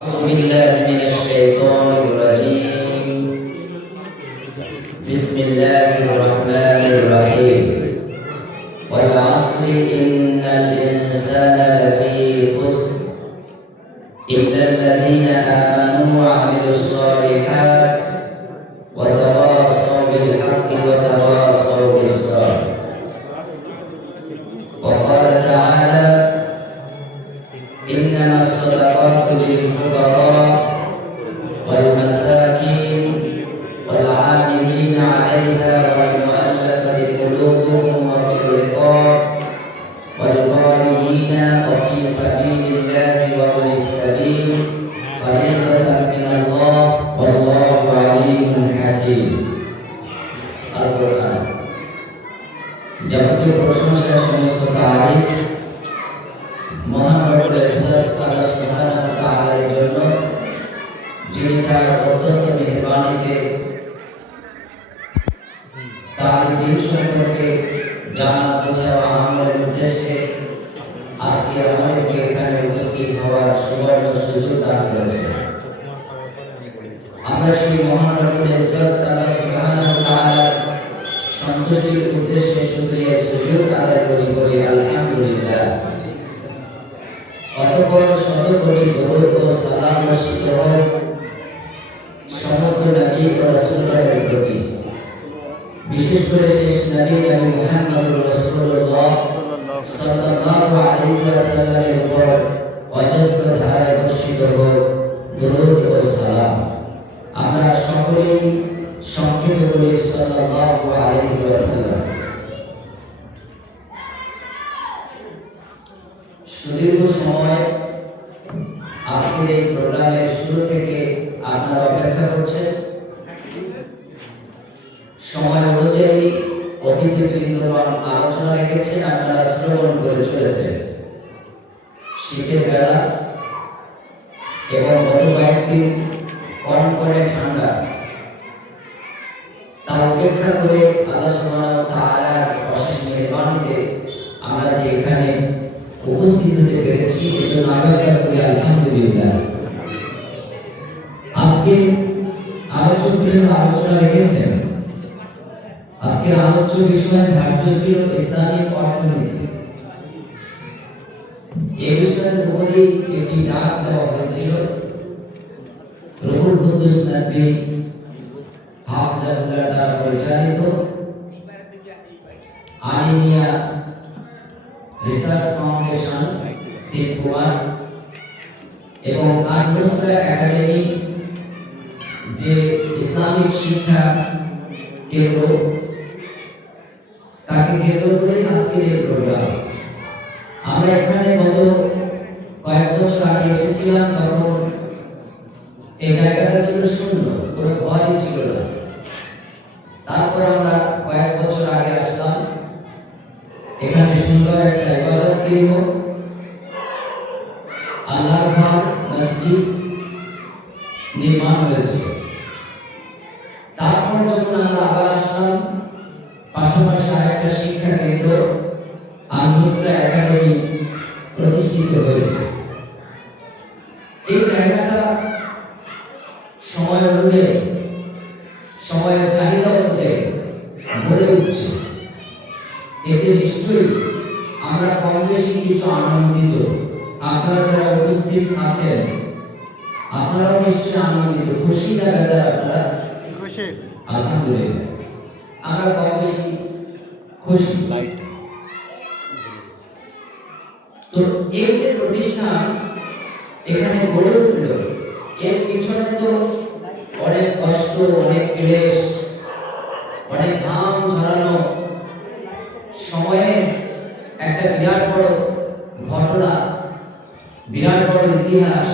أعوذ بالله من الشيطان الرجيم. بسم الله الرحمن الرحيم. والعصر إن الإنسان لفي خسر إلا الذين آمنوا وعملوا الصالحات وتواصوا بالحق وتواصوا بالصبر. وقال تعالى: إنما الصدقات للفقراء والمساكين والعاملين عليها والمؤلفة قلوبهم وفي الرقاب والغارمين وفي سبيل الله وابن السبيل فريضة من الله والله عليم حكيم. القرآن যাবতীয় প্রশংসা সমস্ত তারিফ মহান রব্বুল ইজ্জত আল্লাহ সুবহানাহু ওয়া তাআলার জন্য, যিনি তার অত্যন্ত মেহেরবানিতে তার দিন সম্পর্কে জানা বোঝা ও আমলের উদ্দেশ্যে আজকে আমাদেরকে এখানে উপস্থিত হওয়ার সুবর্ণ সুযোগ দান করেছেন। আমরা সেই মহান রব্বুল ইজ্জত আল্লাহ সুবহানাহু ওয়া তাআলার সন্তুষ্টির উদ্দেশ্যে শুকরিয়া সুযোগ আদায় করি আলহামদুলিল্লাহ। অতঃপর শত কোটি দরুদ ও সালাম বর্ষিত হোক সমস্ত নবী ও রাসূলগণের প্রতি, বিশেষ করে শেষ নবী মুহাম্মদুর রাসূলুল্লাহ সাল্লাল্লাহু আলাইহি ওয়াসাল্লামের উপর অজস্র ধারায় বর্ষিত হোক দরুদ ও সালাম। আমরা সকলেই সংক্ষেপে বলি সাল্লাল্লাহু আলাইহি ওয়াসাল্লাম। সুদীর্ঘ সময় আজকের এই প্রোগ্রামের শুরু থেকে আপনারা অপেক্ষা করছেন। সময় অনুযায়ী অতিথিবৃন্দগণ আলোচনা রেখেছেন, আপনারা শ্রবণ করে চলেছেন। শীতের বেলা এবং গত কয়েকদিন কনকনে ঠান্ডা, তা উপেক্ষা করে আল্লাহ সুবহানাহু ওয়া তাআলার অশেষ মেহেরবানিতে আমরা যে এখানে উপস্থিত হতে পেরেছি, এজন্য আমরা করি আলহামদুলিল্লাহ। আজকে আলোচকবৃন্দ আলোচনা রেখেছেন। আজকের আলোচ্য বিষয় ধার্য ছিল ইসলামিক অর্থনীতি। এই বিষয়ের উপরেই একটি ডাক দেওয়া হয়েছিল। রুহুল কুদ্দুস নবী হাফিজাহুল্লাহ দ্বারা পরিচালিত আলিমিয়া রিসার্চ ফাউন্ডেশন তিনকুমার এবং আল-নুসরা একাডেমি, যে ইসলামিক শিক্ষা কেন্দ্র, তাকে কেন্দ্র করে আজকের এই প্রোগ্রাম। আমরা এখানে গত কয়েক বছর আগে এসেছিলাম, তখন এই জায়গাটা ছিল শূন্য, কোনো ঘরই ছিল না। তারপর আমরা কয়েক বছর আগে আসলাম, এখানে সুন্দর একটা ইবাদত গৃহ, আল্লাহর ঘর, মসজিদ নির্মাণ হয়েছে। তারপর যখন আমরা আবার আসলাম, পাশাপাশি আরেকটা শিক্ষা কেন্দ্র আল-নুসরা একাডেমি প্রতিষ্ঠিত হয়েছে। এই জায়গাটা সময় অনুযায়ী, সময়ের চাহিদা অনুযায়ী গড়ে উঠছে। এতে নিশ্চয়ই আমরা কম বেশি কিছু আনন্দিত। আপনারা যারা উপস্থিত আছেন, আপনারাও নিশ্চয়ই আনন্দিত, খুশি না বেজার? আপনারা খুশি? আলহামদুলিল্লাহ, আমরা কম বেশি খুশি। তো এই যে প্রতিষ্ঠান এখানে গড়ে উঠল, এর পিছনে তো অনেক কষ্ট, অনেক ক্লেশ, অনেক ঘাম ঝরানো, সময়ে একটা বিরাট বড় ঘটনা, বিরাট বড় ইতিহাস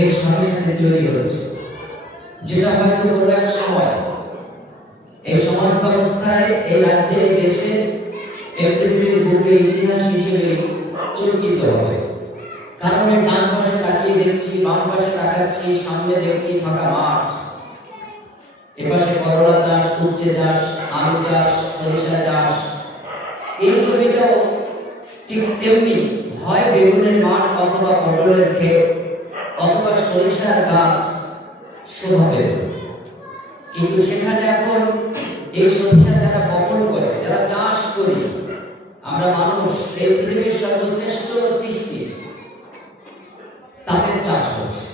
এর সাথে সাথে তৈরি হচ্ছে, যেটা হয়তো কোনো এক সময় এই সমাজ ব্যবস্থায়, এই রাজ্যে, এই দেশে, এই পৃথিবীর বুকে ইতিহাস হিসেবে চর্চিত হবে। কারণ ডান পাশে তাকিয়ে দেখছি, বাম পাশে তাকাচ্ছি, সামনে দেখছি ফাঁকা মাঠ, এপাশে করলা চাষ, উচ্ছে চাষ, আলু চাষ, সরিষা চাষ। এই জমিটাও ঠিক তেমনি হয় বেগুনের মাঠ অথবা পটলের ক্ষেত, অথবা সরিষার গাছ শোভা পেত। কিন্তু সেখানে এখন এই সরিষা যারা বপন করে, যারা চাষ করি, আমরা মানুষ, এই পৃথিবীর সর্বশ্রেষ্ঠ সৃষ্টি, তাদের চাষ হচ্ছে।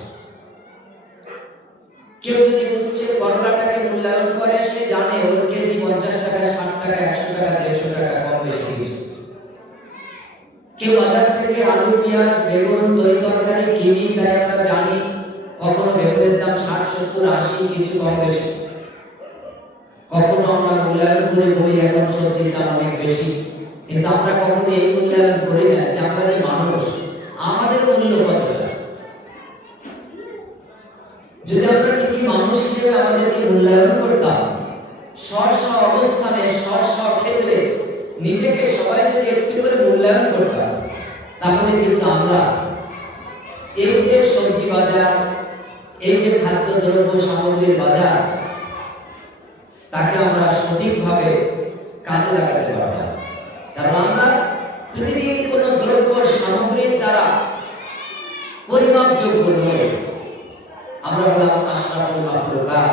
কেউ যদি উচ্ছে করলাটাকে মূল্যায়ন করে, সে জানে ওর কেজি 50 টাকা, 60 টাকা, 100 টাকা, 150 টাকা, কম বেশি কিছু। কেউ বাজার থেকে আলু, পেঁয়াজ, বেগুন, তরি তরকারি কিনি, তাই আমরা জানি কখনো বেগুনের দাম 60, 70, 80, কিছু কম বেশি। কখনো আমরা মূল্যায়ন করে বলি এখন সবজির দাম অনেক বেশি, কিন্তু আমরা কখনো এই মূল্যায়ন করি না যে আমরা যে মানুষ, আমাদের মূল্য কতটা। যদি আমরা ঠিকই মানুষ হিসেবে আমাদেরকে মূল্যায়ন করতাম, স্ব অবস্থানে, স্ব ক্ষেত্রে নিজেকে সবাই যদি একটু করে মূল্যায়ন করতাম, তাহলে কিন্তু আমরা এই যে সবজি বাজার, এই যে খাদ্যদ্রব্য সামগ্রীর বাজার, তাকে আমরা সঠিকভাবে কাজে লাগাতে পারতাম। কারণ আমরা পৃথিবীর কোন দ্রব্য সামগ্রীর দ্বারা পরিমাপযোগ্য নই। আমরা হলাম আশরাফুল মাখলুকাত,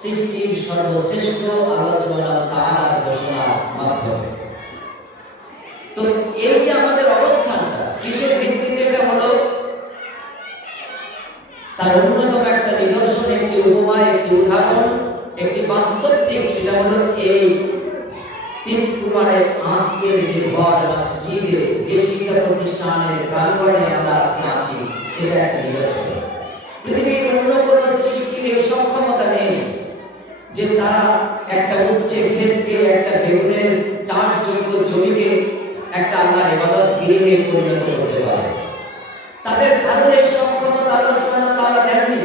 সৃষ্টির সর্বশ্রেষ্ঠ আল্লাহ সুবহানাহু ওয়া তাআলার ঘোষণার মাধ্যমে। তো এই যে আমাদের অবস্থানটা কিসের ভিত্তিতে এটা হলো, তার অন্যতম একটা নিদর্শন, একটি উপমা, একটি উদাহরণ, একটি বাস্তব দিক, সেটা হলো এই তিনকুমারে আজকের যে ঘর, মসজিদে, যে শিক্ষা প্রতিষ্ঠানের প্রাঙ্গণে আমরা আজকে আছি, এটা একটা নিদর্শন। পৃথিবীর অন্য কোন সৃষ্টির এই সক্ষমতা নেই যে তারা একটা উচ্চে ক্ষেতকে, একটা বেগুনের চাষযোগ্য জমিকে একটা আল্লাহর ইবাদত গৃহে পরিণত করতে পারে। তাদের কারোর এই সক্ষমতা আল্লাহ সুবহানাহু ওয়া তাআলা দেননি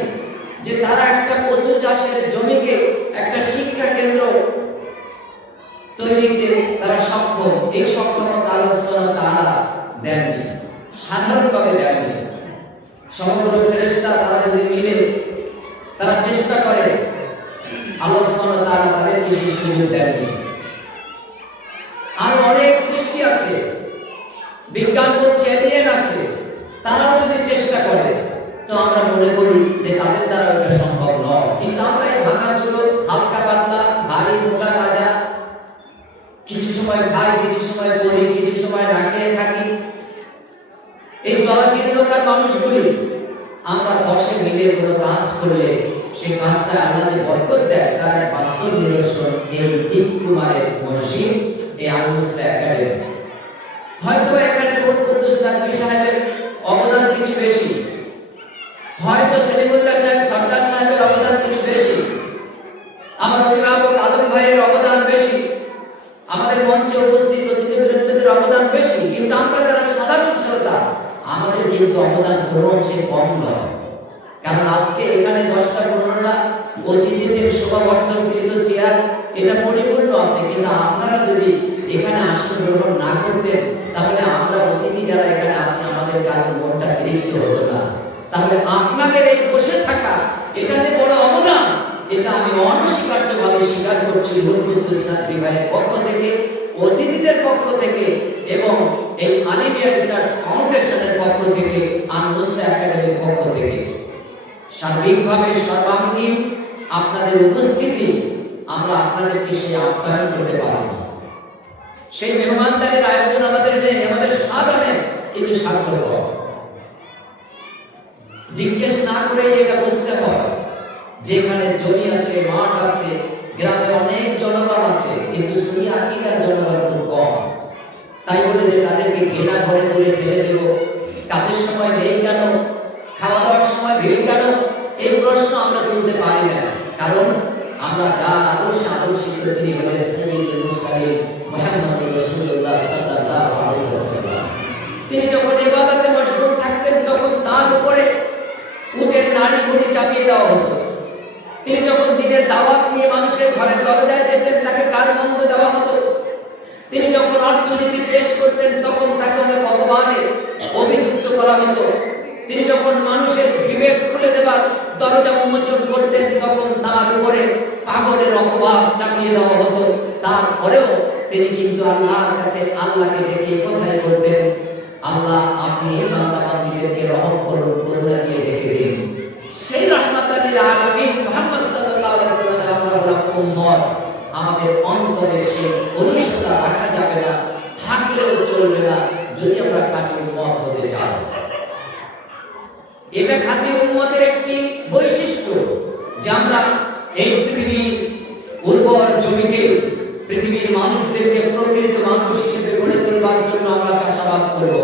যে তারা একটা কচু চাষের জমিকে একটা শিক্ষা কেন্দ্র তৈরিতে তারা সক্ষম। এই সক্ষমতা আল্লাহ সুবহানাহু ওয়া তাআলা দেননি, সাধারণভাবে দেননি। সমগ্র ফেরেশতা তারা যদি মিলে তারা চেষ্টা করে, আল্লাহ সুবহানাহু ওয়া তাআলা তাদেরকে সেই সুযোগ দেননি। আর অনেক সৃষ্টি আছে, বিজ্ঞান বলছে এলিয়েন আছে, তারাও যদি চেষ্টা করে, তো আমরা মনে করি যে তাদের দ্বারা এটা সম্ভব নয়। কিন্তু আমরা এই ভাঙাচুরো, হালকা পাতলা, ভারী মোটা তাজা, কিছু সময় খাই, কিছু সময় পড়ি, কিছু সময় না খেয়ে থাকি, এই জরাজীর্ণকার মানুষগুলি আমরা 10 মিলে কোনো কাজ করলে সেই কাজটা আল্লাহ যে বরকত দেয়, তার এক বাস্তব নিদর্শন এই তিনকুমারের মসজিদ, এই আল মুসলিহ একাডেমি। হয়তো এখানে রুহুল কুদ্দুস নাকভী সাহেবের অবদান কিছু বেশি, হয়তো সেলিমুল্লাহ সাহেব, সরদার সাহেবের অবদান কিছু বেশি, আমার অভিভাবক আলম ভাইয়ের অবদান বেশি, আমাদের মঞ্চে উপস্থিত অতিথিবৃন্দদের অবদান বেশি, কিন্তু আমরা যারা সাধারণ শ্রোতা, আমাদের কিন্তু অবদান কোনো অংশে কম নয়। কারণ আজকে এখানে 10টা 15টা অতিথিদের শোভাবর্ধনকৃত চেয়ার, এটা পরিপূর্ণ আছে, কিন্তু আপনারা যদি এখানে আসন গ্রহণ না করতেন, তাহলে আমরা অতিথি যারা এখানে আছি, আমাদের কারো মনটা তৃপ্ত হতো না। তাহলে আপনাদের এই বসে থাকা, এটা যে বড় অবদান, এটা আমি অনস্বীকার্যভাবে স্বীকার করছি রুহুল কুদ্দুস নাকভী ভাইয়ের পক্ষ থেকে, অতিথিদের পক্ষ থেকে, এবং এই আলিমিয়া রিসার্চ ফাউন্ডেশনের পক্ষ থেকে, আল মুসলিহ একাডেমির পক্ষ থেকে। সার্বিকভাবে সর্বাঙ্গীন আপনাদের উপস্থিতি, আমরা আপনাদেরকে সেই আপ্যায়ন করতে পারব, সেই মেহমানদারির আয়োজন আমাদের নেই, আমাদের সাধনে কিন্তু সার্থক। জিজ্ঞেস না করে এটা বুঝতে হয়, যেখানে জমি আছে, মাঠ আছে, গ্রামে অনেক জনগণ আছে, কিন্তু সুন্নি আকীদার জনগণ খুব কম। তাই বলে যে তাদেরকে ঘৃণা ভরে বলে ঠেলে দেব, কাজের সময় নেই কেন, খাওয়া দাওয়ার সময় ভিড় কেন, এই প্রশ্ন আমরা তুলতে পারি না। কারণ আমরা যার আদর্শে আদর্শিত, তিনি হলেন সাইয়্যিদুল মুরসালিন মুহাম্মদুর রাসূলুল্লাহ সাল্লাল্লাহু আলাইহি ওয়াসাল্লাম। তিনি যখন ইবাদতে মশগুল থাকতেন, তখন তার উপরে উটের নাড়ি ভুঁড়ি চাপিয়ে দেওয়া হতো। তিনি যখন দিনের দাওয়াত নিয়ে মানুষের ঘরের দরজায় যেতেন, তাকে গালমন্দ দেওয়া হতো। তিনি যখন অর্থনীতি পেশ করতেন, তখন তাকে অনেক অপমানে অভিযুক্ত করা হতো। তিনি যখন মানুষের বিবেক খুলে দেবার দরজা উন্মোচন করতেন, তখন তার উপরে পাগলের অপবাদ চাপিয়ে দেওয়া হতো। তারপরেও তিনি কিন্তু আল্লাহর কাছে আল্লাহকে ডেকে কথাই বলতেন, আল্লাহ আপনি এই বান্দা বান্দীদেরকে রহম করুন, করুণা দিয়ে ঢেকে এটা খাঁটি উম্মতের একটি বৈশিষ্ট্য যে আমরা এই পৃথিবীর উর্বর জমিকে, পৃথিবীর মানুষদেরকে প্রকৃত মানুষ হিসেবে গড়ে তোলবার জন্য আমরা চাষাবাদ করব।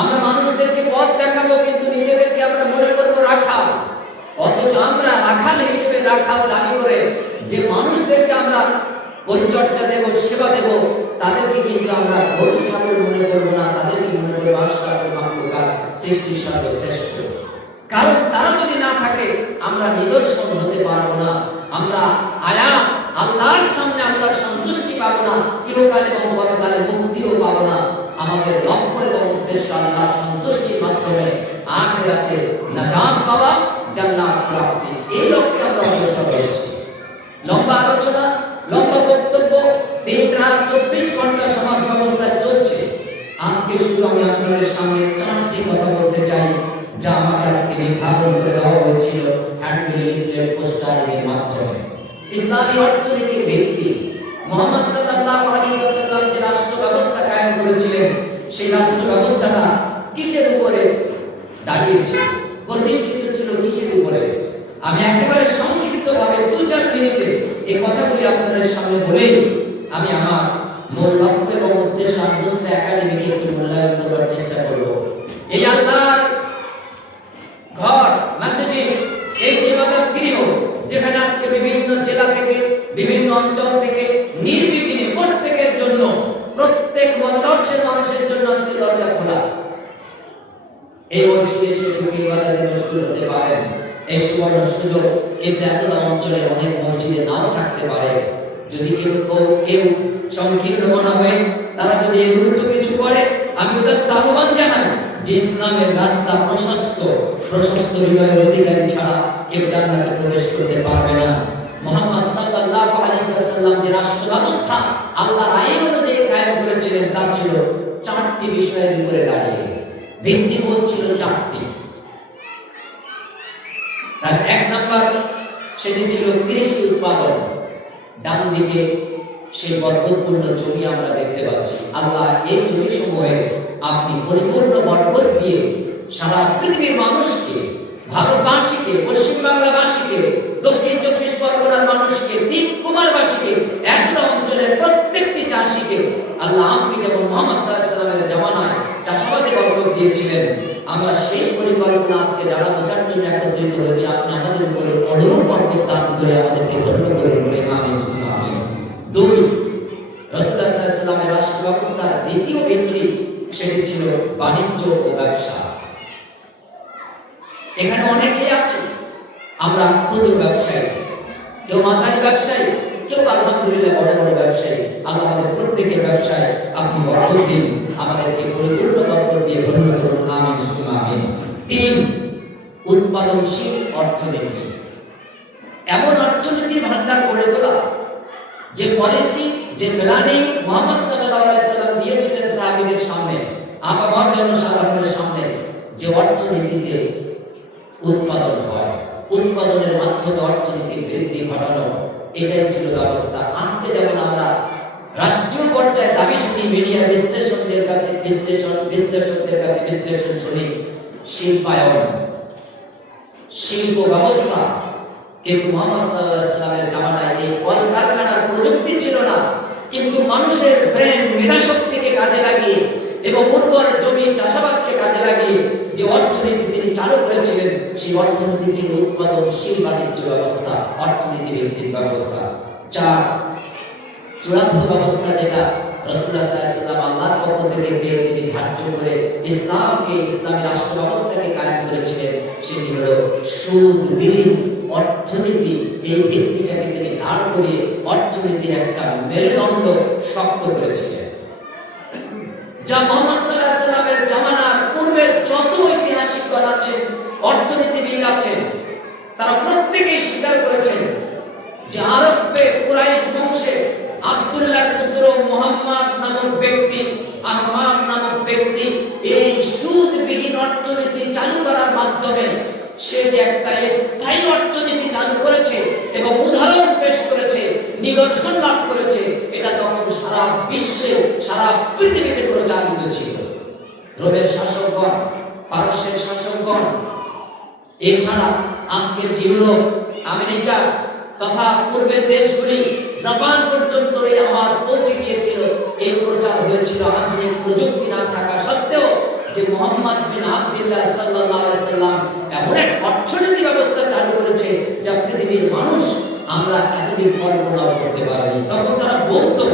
আমরা মানুষদেরকে পথ দেখাবো, কিন্তু নিজেদেরকে আমরা মনে করবো রাখাল। অথচ আমরা রাখাল হিসেবে রাখাল দাবি করে যে মানুষদেরকে আমরা পরিচর্যা দেব, সেবা দেব, তাদেরকে কিন্তু আমরা গরু ছাগল মনে করবো না, তাদেরকে মনে করবো আশরাফুল মাখলুকাত, সৃষ্টির সর্বশ্রেষ্ঠ। কারণ তারা যদি না থাকে আমরা নিদর্শন হতে পারবো না, আমরা আয়াত আল্লাহর সামনে আল্লাহর সন্তুষ্টি পাবো না, ইহকালে এবং পরকালে মুক্তিও পাবো না। আমাদের লক্ষ্য এবং উদ্দেশ্য আল্লাহর সন্তুষ্টির মাধ্যমে আখিরাতে নাজাত পাওয়া, জান্নাত প্রাপ্তি। এই লক্ষ্যে আমরা অগ্রসর হয়েছি। লম্বা আলোচনা, লম্বা বক্তব্য, দিন রাত 24 ঘন্টা সমাজ ব্যবস্থায় চলছে। আজকে শুধু আমি আপনাদের সামনে 4টি কথা বলতে চাই, যা আমাকে আজকে নির্ধারণ করে দেওয়া হয়েছিল হ্যান্ডবিল, লিফলেট, পোস্টারের মাধ্যমে। ইসলামী অর্থনীতির ভিত্তি মুহাম্মদ সাল্লাল্লাহু আলাইহি ওয়াসাল্লাম যে রাষ্ট্র ব্যবস্থা কায়েম করেছিলেন, সেই রাষ্ট্র ব্যবস্থাটা কিসের উপরে দাঁড়িয়েছে, প্রতিষ্ঠিত ছিল কিসের উপরে? আমি একেবারে সংক্ষিপ্তভাবে 2-4 মিনিটে এই কথাগুলি আপনাদের সামনে বলেই আমি আমার মূল লক্ষ্য এবং উদ্দেশ্য আন্দোলন একাডেমিকে একটু মূল্যায়ন করবার চেষ্টা করব। এই আল্লাহর ঘর, মসজিদ, এই যে ইবাদত গৃহ, যেখানে আজকে বিভিন্ন জেলা থেকে, বিভিন্ন অঞ্চল থেকে নির্বিঘ্নে প্রত্যেকের জন্য, প্রত্যেক মতাদর্শের মানুষের জন্য আজকে দরজা খোলা। এই মসজিদে এসে ঢুকে ইবাদতে মশগুল হতে পারেন, এই সুবর্ণ সুযোগ। কিন্তু এতটা অঞ্চলে অনেক মসজিদে নাও থাকতে পারে। যদি কেউ সংকীর্ণ মনে হয়, তারা যদি উল্ট কিছু করে, আমি ওদের আহ্বান জানাই যে ইসলামের রাস্তা প্রশস্ত, প্রশস্ত হৃদয়ের অধিকারী ছাড়া কেউ জান্নাতে প্রবেশ করতে পারবে না। মুহাম্মদ সাল্লাল্লাহু আলাইহি ওয়াসাল্লাম যে রাষ্ট্র ব্যবস্থা আল্লাহর আইন অনুযায়ী কায়েম করেছিলেন, তা ছিল 4টি বিষয়ের উপরে দাঁড়িয়ে। ভিত্তিমূল ছিল 4টি। তার 1 নাম্বার, সেটি ছিল কৃষি উৎপাদন। ডান দিকে সেই বরকতপূর্ণ জমি আমরা দেখতে পাচ্ছি। আল্লাহ এই জমি সমূহে আপনি পরিপূর্ণ বরকত দিয়ে সারা পৃথিবীর মানুষকে, ভারতবাসীকে, পশ্চিম বাংলাবাসীকে, দক্ষিণ 24 পরগনার মানুষকে, দ্বীপ কুমারবাসীকে, এতটা অঞ্চলের প্রত্যেকটি চাষিকে আল্লাহ আপনি যেমন মুহাম্মদ সাল্লাল্লাহু আলাইহি ওয়াসাল্লামের জামানায় চাষাবাদে বরকত দিয়েছিলেন, আমরা সেই পরিকল্পনা আজকে যারা বোঝার জন্য একত্রিত হয়েছে, আপনি আমাদের উপরে অনুরূপ বরকত দান করে আমাদেরকে ধন্য করুন বলে আমিন। 2, রাসূলুল্লাহ সাল্লাল্লাহু আলাইহি ওয়াসাল্লামের রাষ্ট্র ব্যবস্থার দ্বিতীয় ভিত্তি, সেটি ছিল বাণিজ্য ও ব্যবসা। এখানে অনেকেই আছে, আমরা ক্ষুদ্র ব্যবসায়ী, কেউ মাঝারি ব্যবসায়ী, কেউ আলহামদুলিল্লাহ বড় বড় ব্যবসায়ী। আল্লাহ আমাদের প্রত্যেকের ব্যবসায় আপনি বরকত দিন, আমাদেরকে পরিপূর্ণ বরকত দিয়ে ধন্য করুন আমিন সুম্মা আমিন। 3, উৎপাদনশীল অর্থনীতি। এমন অর্থনীতির ভান্ডার গড়ে তোলা, যে পলিসি, যে প্ল্যানিং মুহাম্মদ সাল্লাল্লাহু আলাইহি ওয়াসাল্লাম দিয়েছিলেন সাহাবীদের সামনে, আপামর জনসাধারণের সামনে, যে অর্থনীতিতে উৎপাদন হয়, উৎপাদনের মাধ্যমে অর্থনীতির বৃদ্ধি ঘটানো, এটাই ছিল ব্যবস্থা। আজকে যেমন আমরা রাষ্ট্রীয় পর্যায়ে দাবি শুনি, মিডিয়া বিশ্লেষকদের কাছে বিশ্লেষণ শুনি শিল্পায়ন, শিল্প ব্যবস্থা। কিন্তু মুহাম্মদ সাল্লাল্লাহু আলাইহি ওয়াসাল্লামের জামানায় এই কলকারখানার প্রযুক্তি ছিল না, কিন্তু মানুষের ব্রেন, মেধাশক্তিকে কাজে লাগিয়ে এবং উর্বর জমি চাষাবাদকে কাজে লাগিয়ে যে অর্থনীতি তিনি চালু করেছিলেন, সেই অর্থনীতি ছিল উৎপাদনশীল বাণিজ্য ব্যবস্থা, অর্থনীতি ভিত্তিক ব্যবস্থা। 4, চূড়ান্ত ব্যবস্থা, যেটা রাসূলুল্লাহ সাল্লাল্লাহু আলাইহি ওয়াসাল্লাম আল্লাহর পক্ষ থেকে পেয়ে তিনি ধার্য করে ইসলামকে, ইসলামী রাষ্ট্র ব্যবস্থাকে কায়েম করেছিলেন, সেটি হলো সুদবিহীন অর্থনীতি। এই ভিত্তিটাকে তিনি দাঁড় করিয়ে অর্থনীতির একটা মেরুদণ্ড শক্ত করেছিলেন, যা মুহাম্মদ সাল্লাল্লাহু আলাইহি ওয়াসাল্লামের জামানার পূর্বের যত ঐতিহাসিকগণ আছেন, অর্থনীতিবিদ আছেন, তারা প্রত্যেকেই স্বীকার করেছেন যে আরবে কুরাইশ বংশে আব্দুল্লাহর পুত্র মুহাম্মদ নামক ব্যক্তি, আহমদ নামক ব্যক্তি এই সুদবিহীন অর্থনীতি চালু করার মাধ্যমে সে যে একটা স্থায়ী অর্থনীতি চালু করেছে এবং উদাহরণ পেশ করেছে, নিদর্শন লাভ করেছে, এটা তখন সারা বিশ্বে, সারা পৃথিবীতে প্রচারিত ছিল। রোমের শাসকগণ, পারস্যের শাসকগণ, এছাড়া আজকের যে ইউরোপ, আমেরিকা তথা পূর্বের দেশগুলি, জাপান পর্যন্ত এই আওয়াজ পৌঁছে গিয়েছিল, এই প্রচার হয়েছিল আধুনিক প্রযুক্তি না থাকা সত্ত্বেও যে মুহাম্মদ বিন আব্দুল্লাহ সাল্লাল্লাহু আলাইহি সাল্লাম এমন এক অর্থনীতি ব্যবস্থা চালু করেছে যা পৃথিবীর মানুষ আমরা এতদিন কল্পনা করতে পারিনি। তখন তারা বলতো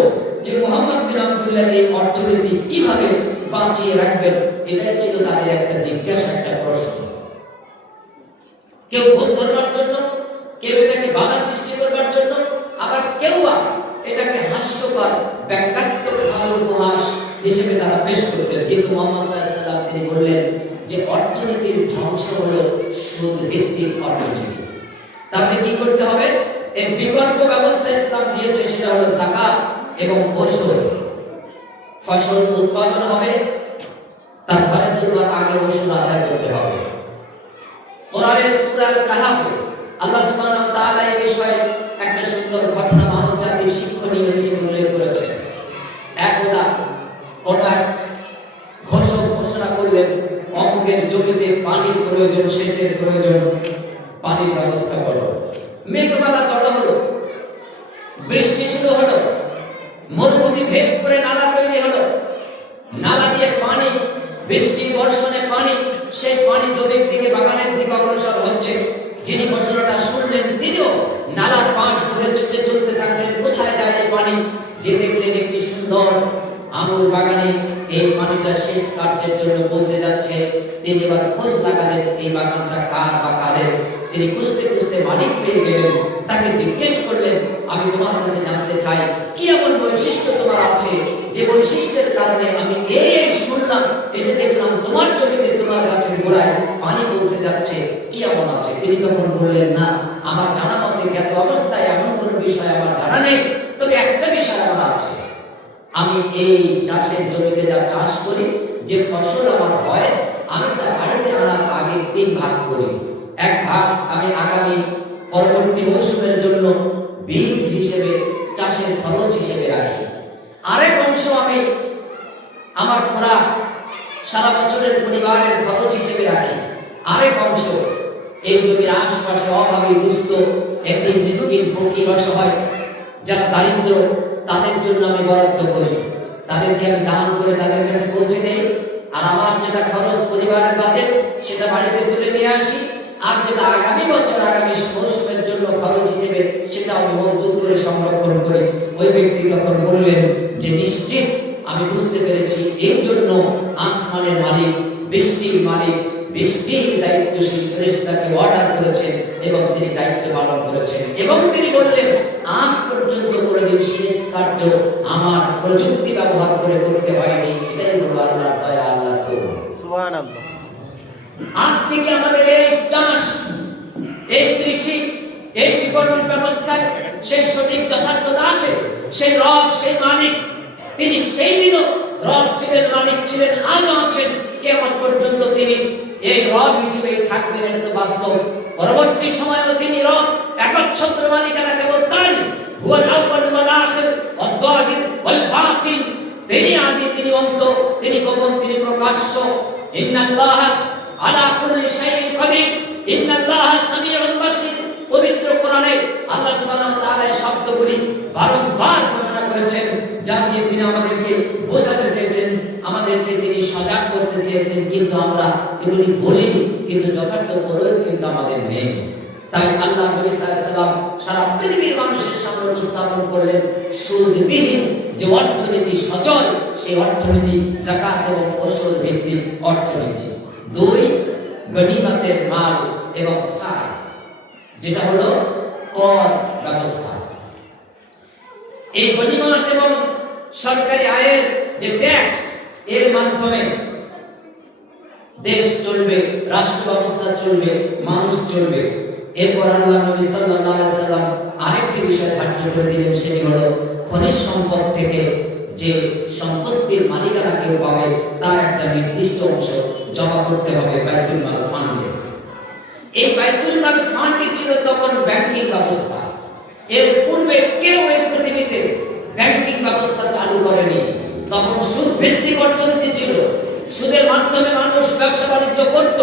যে মুহাম্মদ বিন আব্দুল্লাহ এই অর্থনীতি কিভাবে বাঁচিয়ে রাখবেন, এটাই ছিল তাদের একটা জিজ্ঞাসা, একটা প্রশ্ন। কেউ ভোট ধরবার জন্য, কেউ এটাকে বাধা সৃষ্টি করবার জন্য, আবার কেউ বা এটাকে হাস্যকর ব্যঙ্গাত্মক ভাবে উপহাস হিসেবে তারা পেশ করতেন। কিন্তু মুহাম্মদ সাল্লাল্লাহু আলাইহি সাল্লাম তিনি বললেন যে অর্থনীতির ধ্বংস হলো সুদ ভিত্তিক অর্থনীতি। তাহলে কি করতে হবে? এই বিকল্প ব্যবস্থা ইসলাম দিয়েছে, সেটা হলো যাকাত এবং ওষুধ। ফসল উৎপাদন হবে, তার ঘরে তুলবার আগে ওষুধ আদায় করতে হবে। কোরআনের সূরা কাহাফে আল্লাহ সুবহানাহু ওয়া তাআলা এই বিষয়ে একটা সুন্দর ঘটনা মানব জাতির শিক্ষণীয় হিসেবে উল্লেখ করেছেন। একদা কোন এক ঘোষক ঘোষণা করলেন, অমুকের জমিতে পানির প্রয়োজন, সেচের প্রয়োজন, পানির ব্যবস্থা করো। মেঘমালা চড়া হলো, বৃষ্টি শুরু হলো, মরুভূমি ভেদ করে নালা তৈরি হলো, নালা দিয়ে পানি, বৃষ্টির বর্ষণে পানি, সেই পানি জমির দিকে, বাগানের দিকে অগ্রসর হচ্ছে। যিনি ঘোষণাটা শুনলেন তিনিও নালার পাশ ধরে ছুটে চলতে থাকলেন, কোথায় যায় এই পানি। যে দেখলেন একটি সুন্দর আঙুর বাগানে এই পানিটা শেষ কার্যের জন্য পৌঁছে যাচ্ছে, তিনি এবার খোঁজ লাগালেন এই বাগানটা কার বা কাদের। তিনি খুঁজতে খুঁজতে মালিক পেয়ে গেলেন, তাকে জিজ্ঞেস করলেন, আমি তোমার কাছে জানতে চাই কি এমন বৈশিষ্ট্য তোমার আছে যে বৈশিষ্ট্যের কারণে আমি এই শুনলাম, এসে দেখলাম তোমার জমিতে, তোমার গাছের গোড়ায় পানি পৌঁছে যাচ্ছে, কি এমন আছে? তিনি তখন বললেন, না, আমার জানা মতে জ্ঞাত অবস্থায় এমন কোনো বিষয় আমার জানা নেই, তবে একটা বিষয় আমার আছে। আমি এই চাষের জমিতে যা চাষ করি, যে ফসল আমার হয়, আমি তা বাড়িতে আনার আগে 3 ভাগ করি। এক ভাগ আমি আগামী পরবর্তী মৌসুমের জন্য বীজ হিসেবে, চাষের খরচ হিসেবে রাখি। আরেক অংশ আমি আমার খোরাক, সারা বছরের পরিবারের খরচ হিসেবে রাখি। আরেক অংশ এই জমির আশপাশে অভাবী, দুস্থ, এতিম, মিসকিন, ফকির, অসহায়, যারা দারিদ্র, তাদের জন্য আমি বরাদ্দ করি। তাদেরকে আমি দান করে তাদের কাছে পৌঁছে দেই। আর আমার যেটা খরচ, পরিবারের বাজেট, সেটা বাড়িতে তুলে নিয়ে আসি। আর যেটা আগামী বছর, আগামী মৌসুমের জন্য খরচ হিসেবে, সেটা আমি মজুত করে সংরক্ষণ করি। ওই ব্যক্তি তখন বললেন যে নিশ্চিত আমি বুঝতে পেরেছি, এই জন্য আসমানের মালিক, বৃষ্টির মালিক, বৃষ্টির দায়িত্বশীল ফেরেশতাকে অর্ডার করেছেন এবং তিনি দায়িত্ব পালন করেছেন। এবং তিনি বললেন, আজ পর্যন্ত কোনোদিন শেষ কার্য আমার প্রযুক্তি ব্যবহার করে করতে হয়নি। এটাই হলো আল্লাহর দয়া, আল্লাহর করুণা। সুবহানাল্লাহ। আজ থেকে আমাদের এই চাষ, এই কৃষি, এই বিপণন ব্যবস্থায় সেই সঠিক যথার্থতা আছে। সেই রব, সেই মালিক, তিনি সেই দিনও রব ছিলেন, মালিক ছিলেন, আজও আছেন, কিয়ামত পর্যন্ত তিনি এই রব হিসেবেই থাকবেন। এটা তো বাস্তব। পরবর্তী সময়েও তিনি রব, একচ্ছত্র মালিকানা কেবল তাই। হুয়াল আউয়াল ওয়াল আখির ওয়াল যাহির ওয়াল বাতিন। তিনি আদি, তিনি অন্ত, তিনি গোপন, তিনি প্রকাশ্য। ইন্নাল্লাহা আলা কুল্লি শাইইন কাদির, ইন্নাল্লাহা সামিউন বাসীর। পবিত্র কোরআনে আল্লাহ সুবহানাহু ওয়া তাআলা শব্দগুলি বারংবার ঘোষণা করেছেন, যা দিয়ে তিনি আমাদেরকে বোঝাতে চেয়েছেন, আমাদেরকে তিনি সজাগ করতে চেয়েছেন। কিন্তু আমরা এগুলি বলি, কিন্তু যথার্থ প্রয়োগ কিন্তু আমাদের নেই। তাই আল্লাহ নবী সাল্লাল্লাহু আলাইহি ওয়াসাল্লাম সারা পৃথিবীর মানুষের সামনে উপস্থাপন করলেন সুদবিহীন যে অর্থনীতি সচল, সেই অর্থনীতি যাকাত এবং ওষুধ ভিত্তিক অর্থনীতি। 2, গনিমতের মাল এবং ফায়, যেটা হলো কর ব্যবস্থা। এই গনিমত এবং সরকারি আয়ের যে ট্যাক্স, এর মাধ্যমে দেশ চলবে, রাষ্ট্র ব্যবস্থা চলবে, মানুষ চলবে। এরপর আল্লাহ নবী সাল্লাল্লাহু আলাইহি ওয়াসাল্লাম আরেকটি বিষয় ধার্য করে দিলেন, সেটি হলো খনিজ সম্পদ থেকে যে সম্পত্তির মালিকানা কেউ পাবে, তার একটা নির্দিষ্ট অংশ জমা করতে হবে বাইতুল মাল ফান্ডে। এই বাইতুল মাল ফান্ডই ছিল তখন ব্যাংকিং ব্যবস্থা। এর পূর্বে কেউ এই পৃথিবীতে ব্যাংকিং ব্যবস্থা চালু করেনি। তখন সুদ ভিত্তিক অর্থনীতি ছিল। সুদের মাধ্যমে মানুষ ব্যবসা বাণিজ্য করত।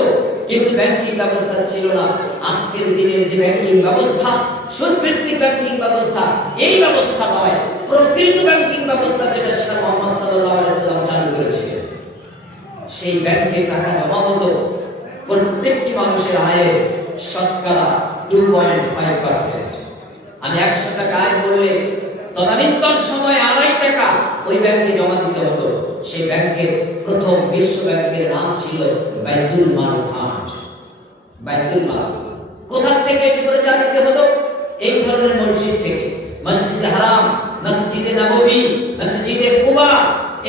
কিন্তু ব্যাংকিং ব্যবস্থা ছিল না। আজকের দিনের যে ব্যাংকিং ব্যবস্থা, সুদভিত্তিক ব্যাংকিং ব্যবস্থা, এই ব্যবস্থা নয়, প্রকৃত ব্যাংকিং ব্যবস্থা যেটা, সেটা মুহাম্মদ সাল্লাল্লাহু আলাইহি সাল্লাম চালু করেছিলেন। সেই ব্যাংকে টাকা জমা হতো প্রত্যেকটি মানুষের আয়ের শতকরা 2.5%। আমি 100 টাকা আয় করলে তদানীন্তন সময় 2.5 টাকা ওই ব্যাংকে জমা দিতে হতো। সেই ব্যাংকের প্রথম বিশ্ব ব্যাংকের নাম ছিল বাইতুল মাল ফান্ড। বাইতুল মাল কোথা থেকে এটি পরিচালিত হতো? এই ধরনের মসজিদ থেকে। মসজিদে হারাম, মসজিদে নববী, মসজিদে কুবা,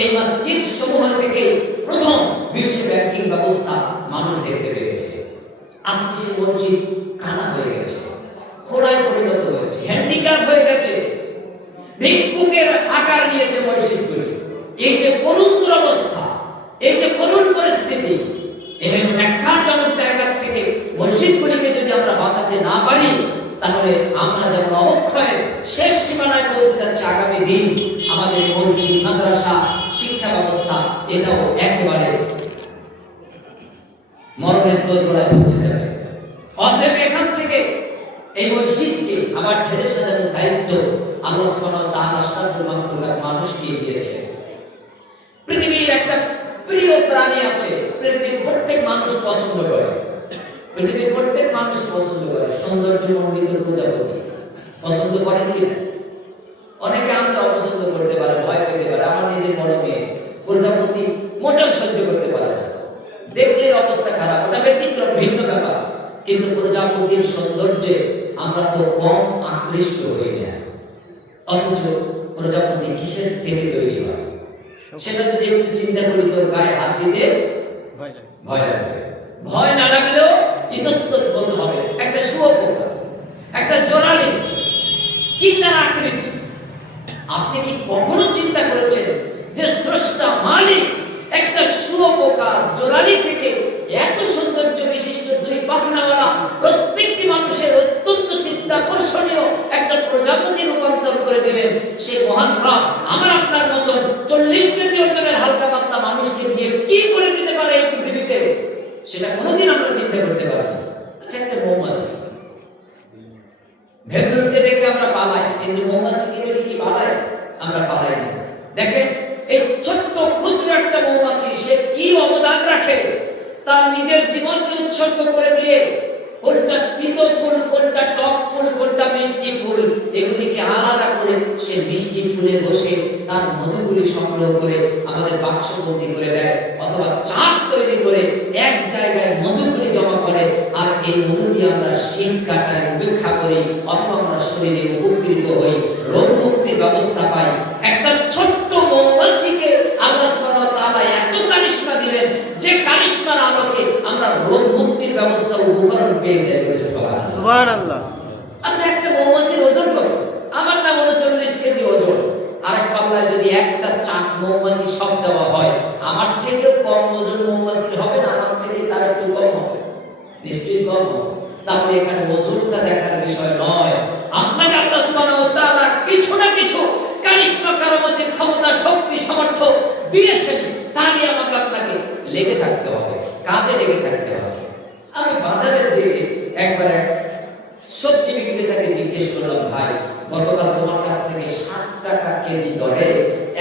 এই মসজিদ সমূহ থেকে প্রথম বিশ্ব ব্যাংকিং ব্যবস্থা মানুষ দেখতে পেয়েছে। আজকে সেই মসজিদ কানা হয়ে গেছে, খোলায় পরিণত হয়েছে, হ্যান্ডিক্যাপ হয়ে গেছে, ভিক্ষুকের আকার নিয়েছে মসজিদগুলি। এই যে করুণ দুরবস্থা, এই যে করুণ পরিস্থিতি, এমন ন্যাক্কারজনক জায়গা থেকে মসজিদগুলিকে যদি আমরা বাঁচাতে না পারি, তাহলে আমরা যেমন অবক্ষয়ের শেষ সীমানায় পৌঁছে যাচ্ছে, আগামী দিন আমাদের এই মসজিদ, মাদ্রাসা, শিক্ষা ব্যবস্থা এটাও একেবারে মরণের দোরগোড়ায় পৌঁছে যাবে। অতএব এখান থেকে এই মসজিদকে আবার ঢেলে সাজানোর দায়িত্ব আল্লাহ সুবহানাহু ওয়া তাআলা আশরাফুল মাখলুকাত মানুষকে দিয়েছে। পৃথিবীর একটা প্রিয় প্রাণী আছে, পৃথিবীর প্রত্যেক মানুষ পছন্দ করে, পৃথিবীর প্রত্যেক মানুষ পছন্দ করে, সৌন্দর্যমণ্ডিত প্রজাপতি। পছন্দ করেন কি? অনেকে আছে অপছন্দ করতে পারে, ভয় পেতে পারে। আমার নিজের বড় মেয়ে প্রজাপতি মোটেও সহ্য করতে পারে না, দেখলে অবস্থা খারাপ, ওটা ব্যতিক্রম, ভিন্ন ব্যাপার। কিন্তু প্রজাপতির সৌন্দর্যে আমরা তো কম আকৃষ্ট হই না। অথচ প্রজাপতি কিসের থেকে তৈরি হয় সেটা যদি একটু চিন্তা করি, তো গায়ে হাত দিতে ভয় লাগবে। ভয় না লাগলেও ইতস্তত বন্ধ হবে। একটা শুঁয়োপোকা, একটা জোড়ালি, কি তার আকৃতি! আপনি কি কখনো চিন্তা করেছেন যে স্রষ্টা মালিক একটা শুঁয়োপোকা জোড়ালি থেকে এত সৌন্দর্য বিশিষ্ট দুই পাখনাওয়ালা প্রত্যেকটি মানুষের অত্যন্ত চিত্তাকর্ষণীয় একটা প্রজাপতি রূপান্তর করে দিলেন? সেই মহান রব আমার আপনার মতন 40 কেজি ওজনের হালকা পাতলা মানুষকে দিয়ে কি করে দিতে পারে এই পৃথিবীতে, সেটা কোনোদিন আমরা চিন্তা করতে পারি না। আচ্ছা, একটা মৌমাছি, ভেলুরকে দেখে আমরা পালাই, কিন্তু মৌমাছিকে দেখে কি পালাই? আমরা পালাই না। দেখেন, এই ছোট্ট ক্ষুদ্র একটা মৌমাছি, সে কি অবদান রাখে, তার নিজের জীবনকে উৎসর্গ করে দিয়ে কোনটা তিতো ফুল, কোনটা টক ফুল, কোনটা মিষ্টি ফুল, এগুলিকে আলাদা করে সে মিষ্টি ফুলে বসে তার মধুগুলি সংগ্রহ করে আমাদের বাক্সবন্দি করে দেয়, অথবা চাক তৈরি করে এক জায়গায় মধুগুলি জমা করে, আর এই মধু দিয়ে আমরা শীত কাটায় উপেক্ষা করি, অথবা আমরা শরীরে উপকৃত হই, রোগ মুক্তির ব্যবস্থা পাই। একটা ছোট্ট মৌমাছিকে আল্লাহ সুবহানাহু ওয়া তাআলা এত কারিশমা দিলেন যে কারিশমার আলোকে আমরা রোগ মুক্তির ব্যবস্থা উপকরণ পেয়ে যাই। সুবহানাল্লাহ। আচ্ছা, একটা মৌমাছির ওজন কত? আমার না 39 কেজি ওজন। আরেক পাল্লায় যদি একটা চাক মৌমাছি সব দেওয়া হয়, আমার থেকেও কম ওজন মৌমাছি হবে না? আমার থেকে তার একটু কম হবে, নিশ্চয়ই কম হবে। তাহলে এখানে ওজনটা দেখার বিষয় নয়। আপনাকে আল্লাহ সুবহানাহু ওয়া তাআলা কিছু না কিছু কারিশমা, কারামতি, ক্ষমতা, শক্তি, সামর্থ্য দিয়েছেন, তাই আমাকে আপনাকে লেগে থাকতে হবে, কাজে লেগে থাকতে হবে। আমি বাজারে যে একবার এক সবজি বিক্রেতাকে জিজ্ঞেস করলাম, ভাই, গতকাল তোমার কাছ থেকে 60 টাকা কেজি দরে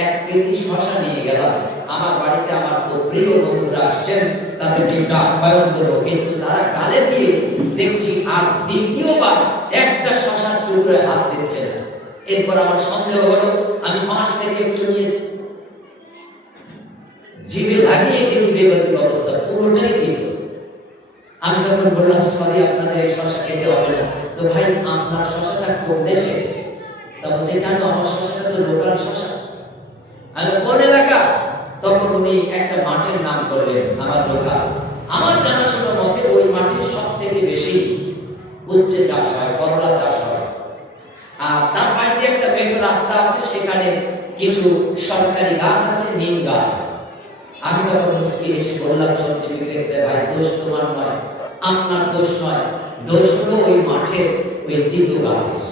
1 কেজি শসা নিয়ে গেলাম। আমার বাড়িতে আমার খুব প্রিয় বন্ধুরা আসছেন, তাদেরকে একটু আপ্যায়ন করবো, কিন্তু তারা গালে দিয়ে দেখছি আর দ্বিতীয়বার একটা শসার টুকরো হাত দিচ্ছে না। এরপর আমার সন্দেহ হলো, আমি পাশ থেকে একটু নিয়ে জিভে লাগিয়ে দেখি বেগতিক অবস্থা, পুরোটাই দিল। আমি তখন বললাম, সরি, আপনাদের এই শসা খেতে হবে না। তো ভাই, আপনার শসাটা কোন দেশে? তা বলছে, কেন, আমার শসাটা তো লোকাল শসা। আমি কোন এলাকা? তখন উনি একটা মাঠের নাম করলেন, আমার লোকাল। আমার জানাশোনা মতে ওই মাঠে সব থেকে বেশি উচ্ছে চাষ হয়, করলা চাষ হয়। আর তার পাশে একটা মেঠো রাস্তা আছে, সেখানে কিছু সরকারি গাছ আছে, নিম গাছ। আমি তখন মুস্কি এসে বললাম সবজি বিক্রেতা, ভাই, দোষ তোমার নয়, আপনার দোষ নয়, দোষ হলো ওই মাঠে ওই তিতো গাছের।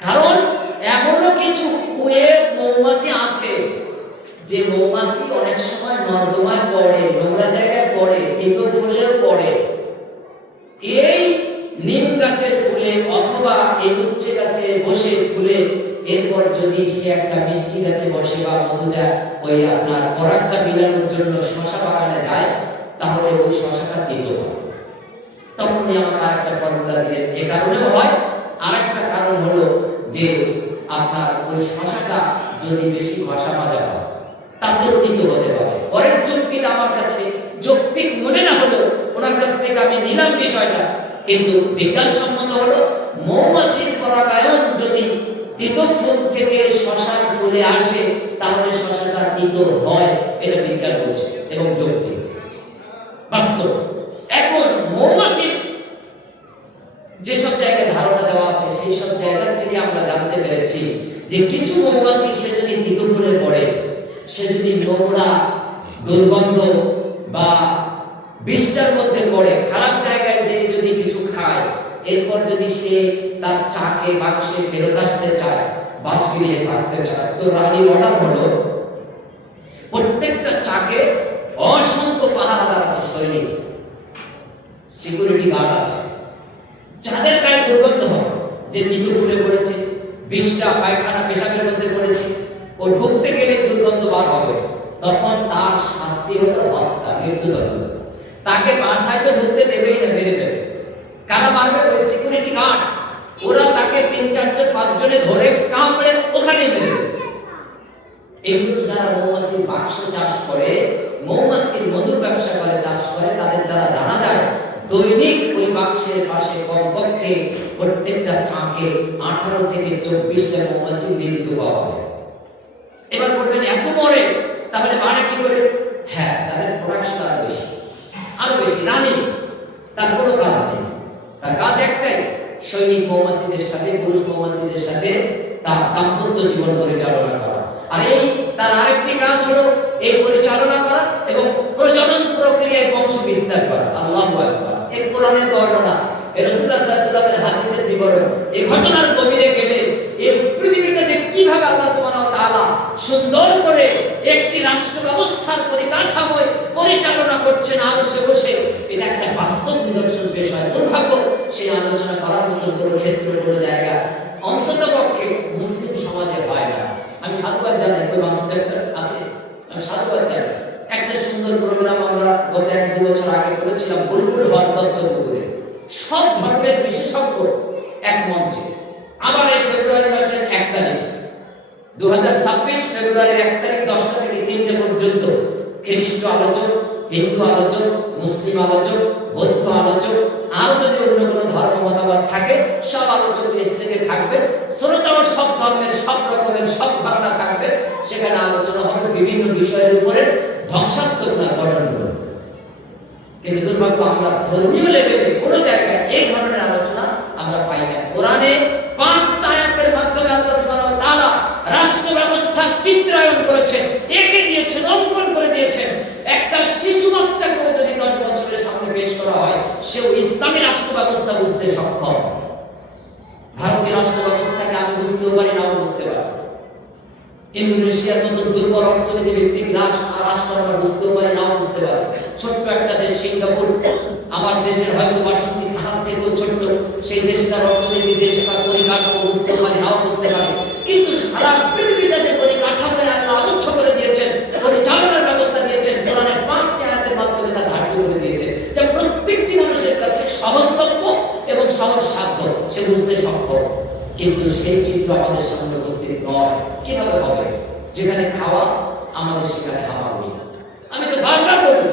কারণ এমনও কিছু কুয়ের মৌমাছি আছে যে মৌমাছি অনেক সময় নর্দমায় পড়ে, নোংরা জায়গায় পড়ে, তিতো ফুলেও পড়ে। এই নিম গাছের ফুলে অথবা এই উচ্ছে গাছে বসে ফুলে, এরপর যদি সে একটা মিষ্টি গাছে বসে বা মধুটা ওই আপনার পরাগটা বিলানোর জন্য শশা বাগানে যায়, তাহলে ওই শশাটা তিতো হয়। তখন উনি আমাকে আরেকটা ফর্মুলা দিলেন। এ কারণেও হয়, আরেকটা কারণ হলো যে আপনার ওই শশাটা যদি বেশি ঘষা মাজা হয় তাতেও তিতো হতে পারে। পরের যুক্তিটা আমার কাছে যৌক্তিক মনে না হলো, ওনার কাছ থেকে আমি নিলাম বিষয়টা, কিন্তু বিজ্ঞানসম্মত হলো মৌমাছির পরাগায়ন যদি তিতো ফুল থেকে শশার ফুলে আসে তাহলে শশাটা তিতো হয়, এটা বিজ্ঞান বলছে এবং যৌক্তিক বাস্তব। এখন মৌমাছির যেসব জায়গায় ধারণা দেওয়া আছে সেই সব জায়গা থেকে আমরা জানতে পেরেছি যে কিছু মৌমাছি সে যদি তিতো ফুলে পড়ে, সে যদি নোংরা, দুর্গন্ধ বা বিষটার মধ্যে পড়ে, খারাপ জায়গায় যে যদি কিছু খায়, এরপর যদি সে তার চাকে বাক্সে ফেরত আসতে চায়, বাস গিয়ে থাকতে চায়, তো রানীর অর্ডার হলো প্রত্যেকটা চাকে অসংখ্য পাহারাদার আছে, সৈনিক, সিকিউরিটি গার্ড আছে, যাদের গায়ে দুর্গন্ধ হয়, যে তিতো ফুলে পড়েছে, বিষটা পায়খানা পেশাবের মধ্যে পড়েছে, ও ঢুকতে গেলে দুর্গন্ধ বার হবে, তখন তার শাস্তি হলো হত্যা, মৃত্যুদণ্ড। তাকে বাসায় তো ঢুকতে দেবেই না, মেরে দেবে। কারা মারবে? ওই সিকিউরিটি গার্ড। ওরা তাকে 3-4 জন 5 জনে ধরে কামড়ে ওখানে মেরে দেবে। এগুলো যারা মৌমাছির বাক্স চাষ করে, মৌমাছির মধু ব্যবসা করে, চাষ করে, তাদের দ্বারা জানা যায় দৈনিক ওই বাক্সের পাশে কমপক্ষে প্রত্যেকটা চাকে 18 থেকে 24টা মৌমাছি মৃত পাওয়া যায়। এবার বলবেন এত মরে, তাহলে মানে কি করে? হ্যাঁ, তাদের প্রোডাকশন আরো বেশি। রানী তার কোনো কাজ নেই, তার কাজ একটাই, সৈনিক মৌমাছিদের সাথে, পুরুষ মৌমাছিদের সাথে তার দাম্পত্য জীবন পরিচালনা করা। আর এই তার আরেকটি কাজ হলো এই পরিচালনা করা এবং প্রজনন প্রক্রিয়ায় বংশ বিস্তার করা। আল্লাহু আকবার। এই কোরআনের বর্ণনা, এই রাসূলুল্লাহ সাল্লাল্লাহু আলাইহি ওয়াসাল্লামের হাদিসের বিবরণ, এই ঘটনার গভীরে গেলে এই পৃথিবীতে যে কিভাবে আল্লাহ সুবহানাহু ওয়া তাআলা সুন্দর করে একটি রাষ্ট্র ব্যবস্থার পরিকাঠামো পরিচালনা করছেন আরশে বসে, এটা একটা বাস্তব নিদর্শন বিষয়। দুর্ভাগ্য সেই আলোচনা করার মতো কোনো ক্ষেত্র, কোনো জায়গা অন্ততপক্ষে মুসলিম সমাজে হয় না। আমি সাধুবাদ জানাই, ওই মাসুদ ডাক্তার আছে, আমি সাধুবাদ জানাই। একটা সুন্দর প্রোগ্রাম আমরা গত 1-2 বছর আগে করেছিলাম বুলবুল হওয়ার তত্ত্বপুকুরে, সব ধর্মের বিশেষজ্ঞ এক মঞ্চে। আবার এই ফেব্রুয়ারি মাসের 1 তারিখ 2026 ফেব্রুয়ারি 1 তারিখ 10টা থেকে 3টে পর্যন্ত খ্রিস্ট আলোচক, হিন্দু আলোচক, মুসলিম আলোচক, বৌদ্ধ আলোচক, আর যদি অন্য কোনো ধর্ম মতামত থাকে সব আলোচক স্টেজে থাকবে। শ্রোতাও সব ধর্মের, সব রকমের, সব ধারণা থাকবে। সেখানে আলোচনা হবে বিভিন্ন বিষয়ের উপরে, ধ্বংসাত্মক না, গঠনমূলক। কিন্তু দুর্ভাগ্য আমরা ধর্মীয় লেভেলে কোনো জায়গায় এই ধরনের আলোচনা আমরা পাই না। কোরআনে 5টা আয়াতের মাধ্যমে আল্লাহ সুবহানাহু ওয়া তাআলা রাষ্ট্র ব্যবস্থা চিত্রায়ন করেছেন, এঁকে দিয়েছেন, অঙ্কন করে দিয়েছেন। একটা শিশু বাচ্চাকে যদি 10 বছরের সামনে পেশ করা হয়, সেও ইসলামী রাষ্ট্র ব্যবস্থা বুঝতে সক্ষম। ভারতীয় রাষ্ট্র ব্যবস্থাকে আমি বুঝতেও পারি, নাও বুঝতে পারি। ইন্দোনেশিয়ার মতো দুর্বল অর্থনীতি ভিত্তিক রাষ্ট্র আমরা বুঝতেও পারি, নাও বুঝতে পারি। ছোট্ট একটা দেশ সিঙ্গাপুর, আমার দেশের হয়তো 62 থানার থেকেও ছোট্ট, সেই দেশটার অর্থনীতি, দেশটার পরিকাঠামো বুঝতে পারি, নাও বুঝতে পারি। কিন্তু সারা পৃথিবীটাতে পরিকাঠামোয় আল্লাহ আবদ্ধ করে দিয়েছেন, পরিচালনার ব্যবস্থা দিয়েছেন, কোরআনের 5টি আয়াতের মাধ্যমে তা ধার্য করে দিয়েছেন, যা প্রত্যেকটি মানুষের কাছে সহজলভ্য এবং সহজসাধ্য, সে বুঝতে সক্ষম। কিন্তু সেই চিত্র আমাদের সামনে উপস্থিত নয়। কিভাবে হবে? যেখানে খাওয়া, আমাদের সেখানে হাওয়া নেই। আমি তো বারবার বলি,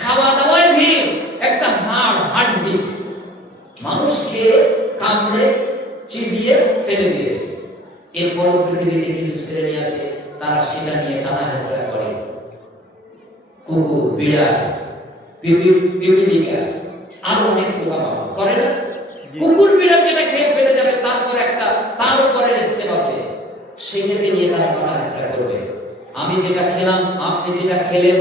খাওয়া দাওয়ায় ভিড়, একটা হাড্ডি মানুষ খেয়ে কামড়ে চিবিয়ে ফেলে দিয়েছে। এরপরও পৃথিবীতে কিছু শ্রেণী আছে, তারা সেটা নিয়ে টানা হেঁচড়া করে। কুকুর, বিড়াল, পিপিলিকা, আরো অনেক পোকামাকড় করে না? কুকুর বিড়াল যেটা খেয়ে ফেলে যাবে, তারপর একটা তার উপরে স্টেপ আছে, সেইটাকে নিয়ে তারা টানা হেঁচড়া করবে। আমি যেটা খেলাম, আপনি যেটা খেলেন,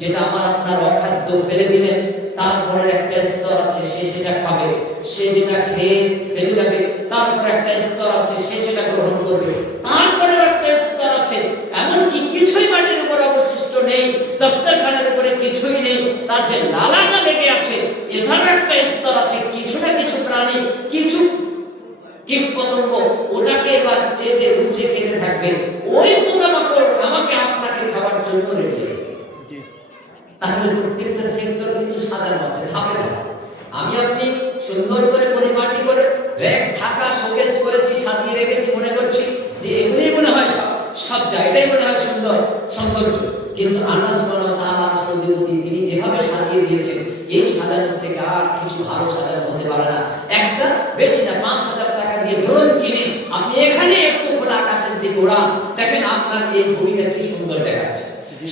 যেটা আমার আপনার অখাদ্য ফেলে দিলেন, তারপরে একটা স্তর আছে, সে সেটা খাবে। সে যেটা খেয়ে ফেলে যাবে, তারপর একটা স্তর আছে, সে সেটা গ্রহণ করবে। তারপরে একটা স্তর আছে, এমনকি কিছুই মাটির উপর কিছুই নেই, তার যে লালাটা লেগে আছে এটার একটা স্তর আছে, কিছু না কিছু প্রাণী, কিছু কীট পতঙ্গ ওটাকে এবার চেটে উঠে খেতে থাকবে। ওই পোকামাকড় আমাকে আপনাকে খাবার জন্য রেডি আছে। তাহলে প্রত্যেকটা সেক্টর কিন্তু সাজানো আছে ধাপে ধাপে। আমি আপনি সুন্দর করে পরিপাটি করে র্যাক থাকা শোকেস করেছি, সাজিয়ে রেখেছি, মনে করছি যে এগুলোই মনে হয় সব জায়গাটাই মনে হয় সুন্দর সৌন্দর্য। কিন্তু আল্লাহ সুবহানাহু ওয়া তাআলা সৌন্দর্যবতী তিনি যেভাবে সাজিয়ে দিয়েছেন, এই সাজানোর থেকে আর কিছু ভালো সাজানো হতে পারে না। একটা বেশি না, ৫,০০০ টাকা দিয়ে ড্রোন কিনে আপনি এখানে একটু খোলা আকাশের দিকে উড়ান, দেখেন আপনার এই ভূমিটা কি সুন্দর দেখাচ্ছে।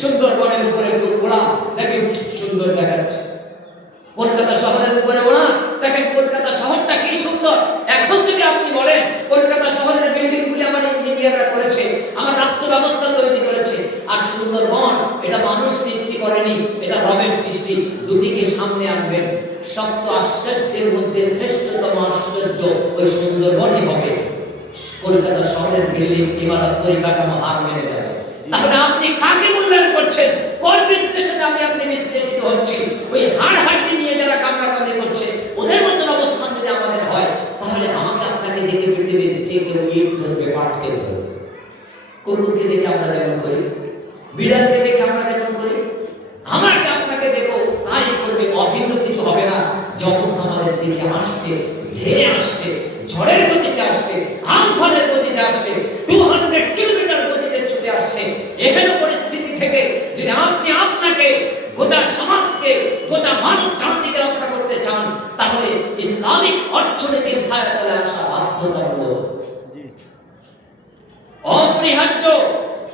সুন্দরবনের উপরে একটু উড়ান, দেখেন কি সুন্দর দেখাচ্ছে। কলকাতা শহরের উপরে উড়ান, দেখেন কলকাতা শহরটা কি সুন্দর। এখন যদি আপনি বলেন কলকাতা শহরের বিল্ডিং গুলি আমার ইঞ্জিনিয়াররা করেছে, আমার রাষ্ট্র ব্যবস্থা তৈরি করেছে, আর সুন্দরবন এটা মানুষ সৃষ্টি করেনি, এটা রবের সৃষ্টি, দুটিকে সামনে আনবেন, সপ্ত আশ্চর্যের মধ্যে শ্রেষ্ঠতম আশ্চর্য ওই সুন্দরবনই হবে। কলকাতা শহরের বিল্ডিং ইমারত পরিকাঠামো হার মেনে যাবে। তাহলে আপনি কাকে মূল্যায়ন করছেন? কোন বিশ্লেষণে আপনি বিশ্লেষিত হচ্ছেন? ওই হাড় নিয়ে যারা কামড়াকামড়ি করছে ওদের মতন অবস্থান যদি আমাদের হয়, তাহলে আমাকে আপনাকে দেখে পৃথিবীর যে কেউ ইট ধরবে, পাটকে ধরবে। কুকুরকে দেখে আমরা যেমন করি, বিড়ালকে দেখে আমরা যেমন করি, আমাকে আপনাকে দেখো তাই করবে, অভিন্ন কিছু হবে না। যে অবস্থা আমাদের দিকে আসছে, ধেয়ে আসছে, ঝড়ের গতিতে আসছে, আমফানের গতিতে আসছে, 200 কিলোমিটার গতিতে ছুটে আসছে, এখানে পরিস্থিতি থেকে যদি আপনি আপনাকে, গোটা সমাজকে, গোটা মানব জাতিকে রক্ষা করতে চান, তাহলে ইসলামিক অর্থনীতির ছায়াতলে আসা বাধ্যতামূলক, অপরিহার্য,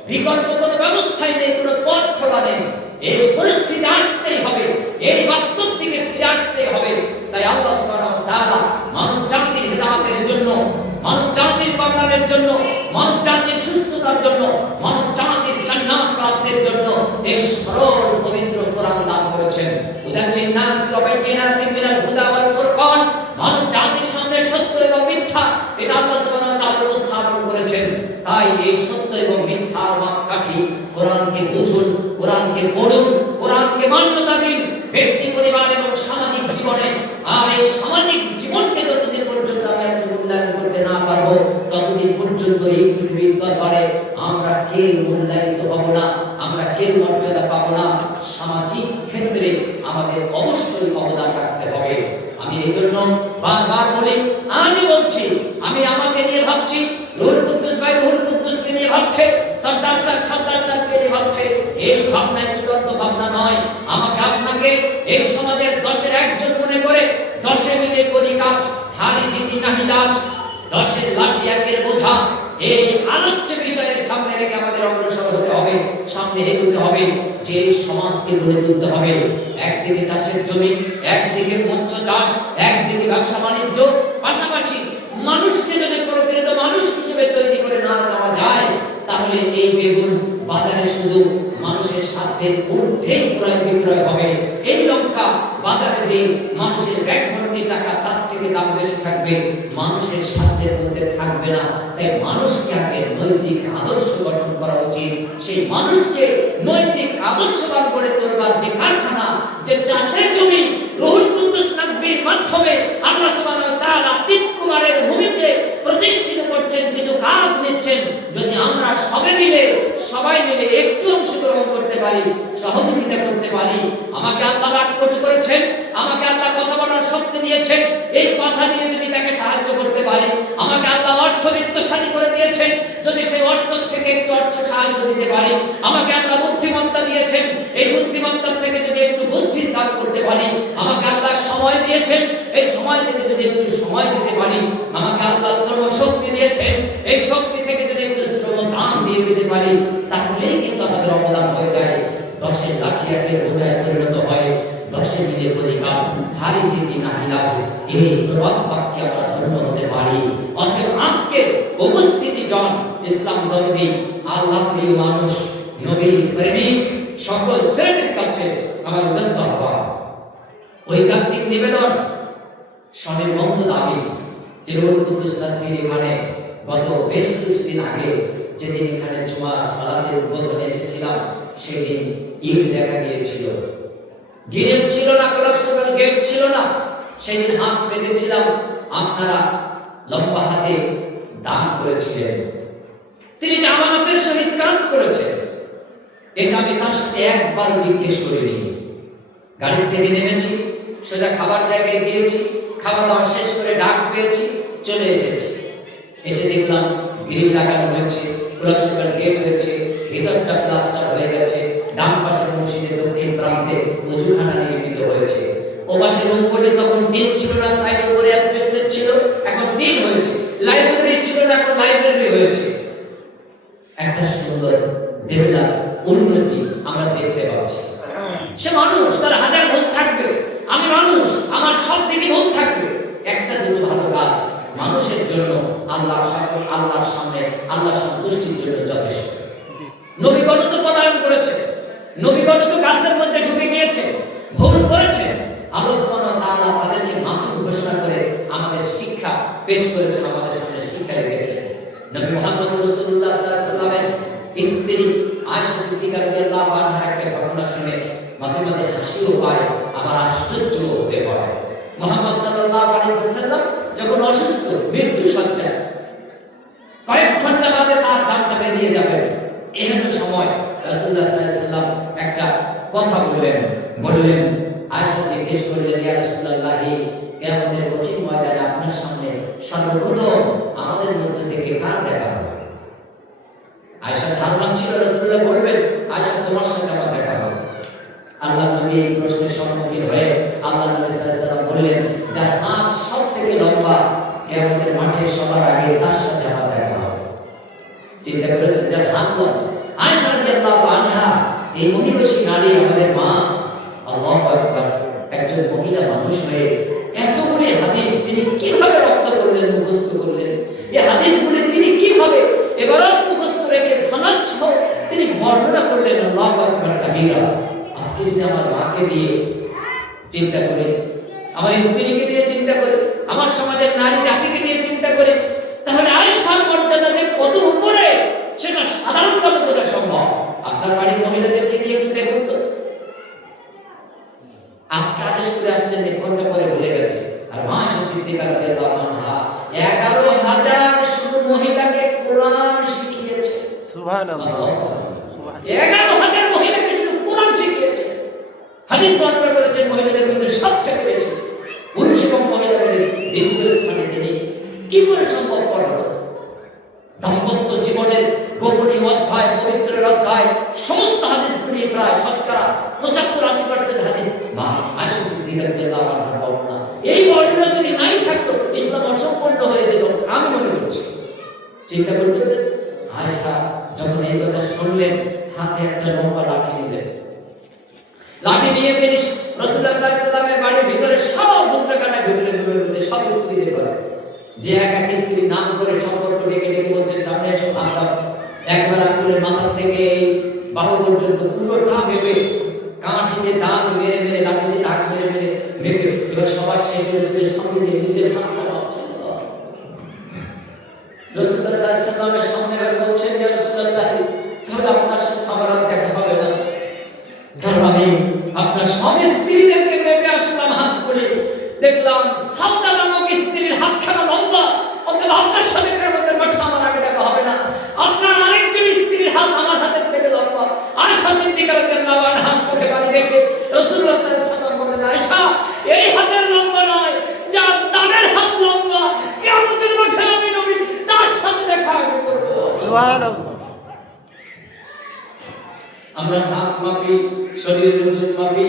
বিকল্প কোনো ব্যবস্থাই নেই, কোনো পথ খোলা নেই। এই পরিস্থিতি আসতেই হবে, এই বাস্তব দিকে ফিরে আসতেই হবে। তাই আল্লাহ সুবহানাহু ওয়া তাআলা মানব জাতির হিদায়াতের জন্য, মানব জাতির কল্যাণের জন্য, মানব জাতির সুস্থতার জন্য, মানব জাতির জান্নাত প্রাপ্তির জন্য এই সরল পবিত্র কোরআন দান করেছেন। হুদাল লিন-নাস ওয়া বাইয়িনাতিন মিনাল হুদা ওয়াল ফুরকান, মানব জাতির সামনে সত্য এবং মিথ্যা এটা আল্লাহ সুবহানাহু ওয়া তাআলা উপস্থাপন করেছেন। তাই এই সত্য এবং মিথ্যার মাপকাঠি কোরআনকে বুঝুন, কোরআনকে পড়ুন, কোরআনকে মান্যতা দিন ব্যক্তি, পরিবার এবং সামাজিক জীবনে। আর এই সামাজিক জীবনকে যতদিন পর্যন্ত আমরা মূল্যায়ন করতে না পারবো, ততদিন পর্যন্ত এই পৃথিবীর দরবারে আমরা কেউ মূল্যায়িত হব না, আমরা কেউ মর্যাদা পাবো না। সামাজিক ক্ষেত্রে আমাদের অবশ্যই অবদান রাখতে হবে। আমি এই জন্য বারবার বলি, আজও বলছি, আমি আমাকে নিয়ে ভাবছি, রুহুল কুদ্দুস ভাই রুহুল কুদ্দুসকে নিয়ে ভাবছে, সর্দার সাহেবকে নিয়ে ভাবছে। এই ভাবনায় চূড়ান্ত ভাবনা নয়। আমাকে আপনাকে এই সমাজের 10-এর একজন মনে করে 10-এ মিলে করি কাজ, হারি জিতি নাহি লাজ, 10-এর লাঠি একের বোঝা, এই আলোচ্য বিষয়ের সামনে রেখে আমাদের অগ্রসর হতে হবে, সামনে এগোতে হবে, যে সমাজকে গড়ে তুলতে হবে। একদিকে চাষের জমি, একদিকে মৎস্য চাষ, একদিকে ব্যবসা বাণিজ্য, পাশাপাশি মানুষকে যদি প্রকৃত মানুষ হিসেবে তৈরি করে না নেওয়া যায়, তাহলে এই বেগুন বাজারে শুধু মানুষের স্বার্থের ঊর্ধ্বেই ক্রয় বিক্রয় হবে। এই লঙ্কা বাজারে যে মানুষের ব্যাগ ভর্তি টাকা, তার থেকে দাম বেশি থাকবে, মানুষের স্বার্থের মধ্যে থাকবে না। তাই মানুষকে আগে নৈতিক আদর্শ গঠন করা উচিত। সেই মানুষকে নৈতিক আদর্শবান করে তোলবার যে কারখানা, যে চাষের জমি রুহুল কুদ্দুস নবীর মাধ্যমে আল্লাহ সুবহানাহু ওয়া তাআলা তিক্কুমারের ভূমিতে প্রতিষ্ঠিত করছেন, কিছু কাজ নিচ্ছেন। যদি আমরা সবাই মিলে একটু অংশগ্রহণ করতে পারি, সহযোগিতা করতে পারি, আমাকে আল্লাহ বাক্যটু করেছেন, আমাকে আল্লাহ কথা বলার শক্তি দিয়েছেন, এই কথা দিয়ে যদি তাকে সাহায্য করতে পারি, আমাকে আল্লাহ অর্থবিত্তশালী করে দিয়েছেন, যদি সেই অর্থ থেকে একটু অর্থ সাহায্য দিতে পারি, আমাকে আল্লাহ বুদ্ধিমত্তা দিয়েছেন, এই বুদ্ধিমত্তার থেকে যদি একটু বুদ্ধি দান করতে পারি, আমাকে আল্লাহ সময় দিয়েছেন, এই সময় থেকে যদি একটু সময় দিতে পারি, আমাকে আল্লাহ শ্রম শক্তি দিয়েছেন, এই শক্তি থেকে যদি একটু শ্রম দান দিয়ে দিতে পারি, তাহলেই কিন্তু আমাদের অবদান হয়ে যায়। 10-এর লাঠি একের বোঝায় পরিণত হয়, 10-এ মিলে করি কাজ, হারি জিতি নাহি লাজ, এই প্রবাদ বাক্যে আমরা ধন্য হতে পারি। অথচ আজকে উপস্থিতি জন ইসলাম দরদি, আল্লাহ প্রিয় মানুষ, নবী প্রেমিক সকল শ্রেণীর কাছে আমার উদাত্ত আহ্বান, ঐকান্তিক নিবেদন, স্বনির্বন্ধ দাবি যে রুহুল কুদ্দুস নবীর এখানে গত বেশ কিছুদিন আগে যেদিন এখানে জুমা সালাতের উদ্বোধনে এসেছিলাম, সেদিন ঈদ দেখা গিয়েছিল। গিরিল ছিল না, কোলাপসিবল গেট ছিল না। সেদিন হাত পেতেছিলাম, আপনারা লম্বা হাতে দান করেছিলেন। তিনি যে আমানতের সহিত কাজ করেছেন, এটা আমি তার সাথে একবার জিজ্ঞেস করিনি। গাড়ি থেকে নেমেছি, সোজা খাবার জায়গায় গিয়েছি, খাওয়া দাওয়া শেষ করে ডাক পেয়েছি, চলে এসেছি। এসে দেখলাম গ্রিল লাগানো হয়েছে, কোলাপসিবল গেট হয়েছে, ভিতরটা প্লাস্টার হয়ে গেছে, ডান পাশের মসজিদের দক্ষিণ প্রান্তে ওযুখানা নির্মিত হয়েছে। ও পাশে রুম করে তখন টিন ছিল না, সাইডের উপরে অ্যাসবেস্টস ছিল, এখন টিন হয়েছে। লাইব্রেরি ছিল না, এখন লাইব্রেরি হয়েছে। একটা সুন্দর ডেভেলপ উন্নতি আমরা দেখতে পাচ্ছি। সে মানুষ, তার হাজার ভুল থাকবে, আমি মানুষ, আমার সব দিকে ভুল থাকবে। একটা দুটো ভালো কাজ মানুষের জন্য আল্লাহর সামনে আল্লাহর সন্তুষ্টির জন্য যথেষ্ট। নবীগণ তো পলায়ন করেছে, নবীগণ তো গাছের মধ্যে ঢুকে গিয়েছে, ভুল করেছে। আল্লাহ সুবহানাহু ওয়া তাআলা তাদেরকে মাসুম ঘোষণা করে আমাদের শিক্ষা পেশ করেছেন, আমাদের সামনে শিক্ষা রেখেছেন। নবী মুহাম্মদ রাসূলুল্লাহ সাল্লাল্লাহু আলাইহি ওয়াসাল্লামের স্ত্রী আয়েশা সিদ্দিকা রাদিয়াল্লাহু আনহার একটা ঘটনা শুনে মাঝে মাঝে হাসিও পায়, আবার আশ্চর্য হতে পারে। মুহাম্মদ সাল্লাল্লাহু আলাইহি ওয়াসাল্লাম যখন অসুস্থ, মৃত্যু সজ্জায়, কয়েক ঘন্টা বাদে তার জানটা বেরিয়ে যাবে, এহেন সময় রাসূলুল্লাহ সাল্লাল্লাহু আলাইহি ওয়াসাল্লাম একটা কথা বললেন। আয়েশা জিজ্ঞেস করলেন, ইয়া রাসূলুল্লাহ, কিয়ামতের কঠিন ময়দানে আপনার সামনে সর্বপ্রথম আমাদের মধ্য থেকে কার দেখা হবে? আয়েশার ধারণা ছিল রাসূলুল্লাহ বলবেন, আয়েশা তোমার সাথে আমার দেখা হবে। আল্লাহ নবী এই প্রশ্নের সম্মুখীন হয়ে আল্লাহ নবী সাল্লাল্লাহু আলাইহি ওয়াসাল্লাম বললেন, যার হাত সবথেকে লম্বা, কিয়ামতের মাঠে সবার আগে তার সাথে আমার দেখা হবে। চিন্তা করেছেন, যার হাত লম্বা। আয়েশা রাদিয়াল্লাহু আনহা এই মহিষী নারী, আমাদের মা। আল্লাহু আকবার। একজন মহিলা মানুষ হয়ে এতগুলি হাদিস তিনি কিভাবে রপ্ত করলেন, মুখস্থ করলেন? এই হাদিসগুলি তিনি কিভাবে এবারত মুখস্থ রেখে সনদ সহ তিনি বর্ণনা করলেন। আল্লাহু আকবার কাবীরা। আজকে যদি আমার মাকে দিয়ে চিন্তা করি, আমার স্ত্রীকে দিয়ে চিন্তা করি, আমার সমাজের নারী জাতিকে দিয়ে চিন্তা করি, তাহলে আয়েশার মর্যাদা যে কত উপরে সেটা সাধারণভাবে বোঝা সম্ভব। আপনার বাড়ির মহিলাদেরকে দিয়ে একটু দেখুন তো। আজকে আদেশ করে আসলেন, 1 ঘন্টা পরে ভুলে গেছে। আর মা আয়েশা সিদ্দিকা রাদিয়াল্লাহু আনহা 11,000 শুধু মহিলাকে কোরআন শিখিয়েছে। সুবহানাল্লাহ। 11,000 মহিলাকে শুধু কোরআন শিখিয়েছে। হাদিস বর্ণনা করেছেন মহিলাদের মধ্যে সবচেয়ে বেশি পুরুষ এবং মহিলাদের দ্বিতীয় স্থানে তিনি। কি করে সম্ভব করলো? দাম্পত্য জীবনের গোপনীয় অধ্যায়, পবিত্রের অধ্যায়, সমস্ত হাদিসগুলি প্রায় শতকরা 75-80% হাদিস মা আয়েশা সিদ্দিকা রাদিয়াল্লাহু আনহার বর্ণনা। এই বর্ণনা যদি নাই থাকতো, ইসলাম অসম্পূর্ণ হয়ে যেত আমি মনে করছি। চিন্তা করতে পেরেছি? আয়েশা যখন এই কথা শুনলেন, হাতে একটা লম্বা লাঠি নিলেন। লাঠি নিয়ে তিনি রাসূলুল্লাহ সাল্লাল্লাহু আলাইহি ওয়াসাল্লামের বাড়ির ভিতরে সব ভূতরাখানায় ঢুকলেন, সব স্ত্রীদের ঘরে। যে এক স্ত্রীর নাম করে সম্পর্ক ডেকে ডেকে বলছেন, সামনে এসো, আমরা একবার আপনাদের মাথা থেকে বাহু পর্যন্ত পুরোটা ভেবে কাঁঠিতে দাগ মেরে মেরে, লাঠিতে দাগ মেরে মেরে ভেবে এবার সবার শেষ হয়েছে সামনে যে নিজের হাতটা পাচ্ছেন রাসূলুল্লাহ সাল্লাল্লাহু আলাইহি ওয়াসাল্লামের সামনে বলছেন, ইয়া রাসূলুল্লাহ, তাহলে আপনার সাথে আমার আর দেখা হবে না। কারণ আমি আপনার সব স্ত্রীদেরকে মেপে আসলাম, হাত খুলে দেখলাম সাউদা নামক স্ত্রীর হাতখানা লম্বা, অথবা আপনার সাথে কিয়ামতের মাঠে আমার আগে দেখা হবে না। আপনার আরেকজন স্ত্রীর হাত আমার হাতের থেকে লম্বা। আয়েশা সিদ্দিকা রাদিয়াল্লাহু আনহা চোখে পানি রেখে রাসূলুল্লাহ সাল্লাল্লাহু আলাইহি ওয়াসাল্লাম বললেন, আয়েশা, এই হাতের লম্বা নয়, যার দানের হাত লম্বা, কিয়ামতের মাঠে আমি নবী তার সাথে দেখা করব। সুবহানাল্লাহ। আমরা হাত মাপি, শরীরের ওজন মাপি,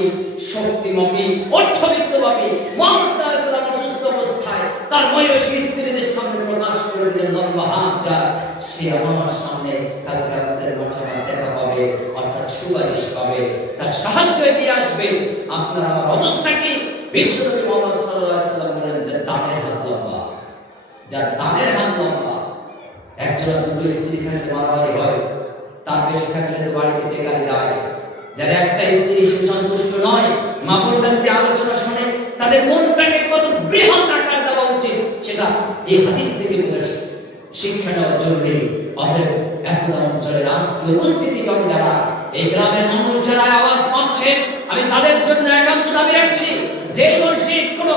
শক্তি মাপি, অর্থবিত্ত মাপি। মুহাম্মদ সাল্লাল্লাহু আলাইহি ওয়াসাল্লাম সুস্থ অবস্থায় তার মহিষী স্ত্রীদের সামনে প্রকাশ করে দিলেন, লম্বা হাত যার, সে আমার সামনে কাল কিয়ামতের মাঠে দেখা পাবে, অর্থাৎ সুপারিশ পাবে, তার সাহায্য এগিয়ে আসবে। আপনার আমার অবস্থা কি? বিশ্বনবী মুহাম্মদ সাল্লাল্লাহু আলাইহি ওয়াসাল্লাম বলেন, যার দানের হাত লম্বা, যার দানের হাত লম্বা। একজনের দুটো স্ত্রী থাকলে মারামারি হয়, তার বেশি থাকলে তো বাড়িতে চেকারি দেয়। যারা একটা স্ত্রী সুসন্তুষ্ট নয়, মা বোনদের আলোচনা শুনে তাদের মনটাকে কত বৃহৎ আকার দেওয়া উচিত, সেটা এই হাদিস থেকে বোঝা শিক্ষা নেওয়া জরুরি। অতএব একদা অঞ্চলের আজকে উপস্থিতি কম যারা, এই গ্রামের মানুষ যারা আওয়াজ পাচ্ছেন, আমি তাদের জন্য একান্ত দাবি রাখছি যে মসজিদ কোনো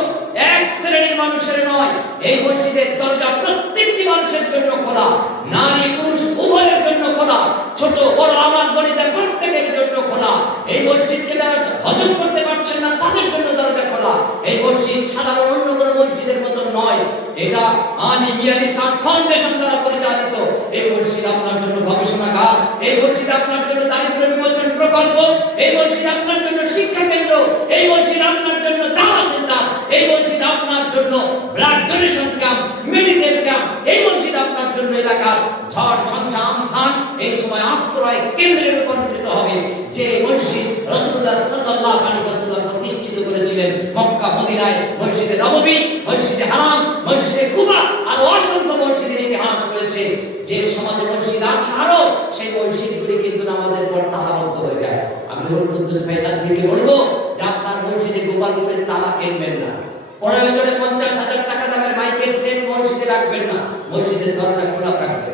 এক শ্রেণীর মানুষের নয়, এই মসজিদের দরজা প্রত্যেকটি মানুষের জন্য খোলা, নারী পুরুষ উভয়ের জন্য খোলা, ছোট বড় আমার বনিতা প্রত্যেকের জন্য খোলা। এই মসজিদকে যারা হজম করতে পারছেন না তাদের জন্য দরজা খোলা। এই মসজিদ সাধারণ অন্য কোনো মসজিদের মতো নয়, এটা আলিমিয়া রিসার্চ ফাউন্ডেশন দ্বারা পরিচালিত। এই মসজিদ আপনার জন্য গবেষণাগার, এই মসজিদ আপনার জন্য দারিদ্র্য বিমোচন প্রকল্প, এই মসজিদ আপনার জন্য শিক্ষা কেন্দ্র, এই মসজিদ আপনার জন্য দাওয়া সেন্টার, এই মসজিদ আপনার জন্য blood donation camp, medical camp, এই মসজিদ আপনার জন্য এলাকার ঝড় ঝঞ্ঝা আমফান এই সময় আশ্রয় কেন্দ্রে রূপান্তরিত হবে। যে মসজিদ রাসূলুল্লাহ সাল্লাল্লাহু আলাইহি ওয়াসাল্লাম প্রতিষ্ঠিত করেছিলেন মক্কা মদিনায়, মসজিদে নববী, মসজিদে হারাম, মসজিদে কুবা আর অসংখ্য মসজিদের ইতিহাস রয়েছে। যে সমাজে মসজিদ আছে আরো, সেই মসজিদগুলি কিন্তু নামাজের পর তালাবদ্ধ হয়ে যায়। আমি রুহুল কুদ্দুস ভাই তাদেরকে বলবো যে আপনার মসজিদে গোপালপুরের তালা কিনবেন না, প্রয়োজনে 50,000 টাকা দামের মাইকের সেট মসজিদে রাখবেন না। মসজিদের দরজা খোলা থাকবে,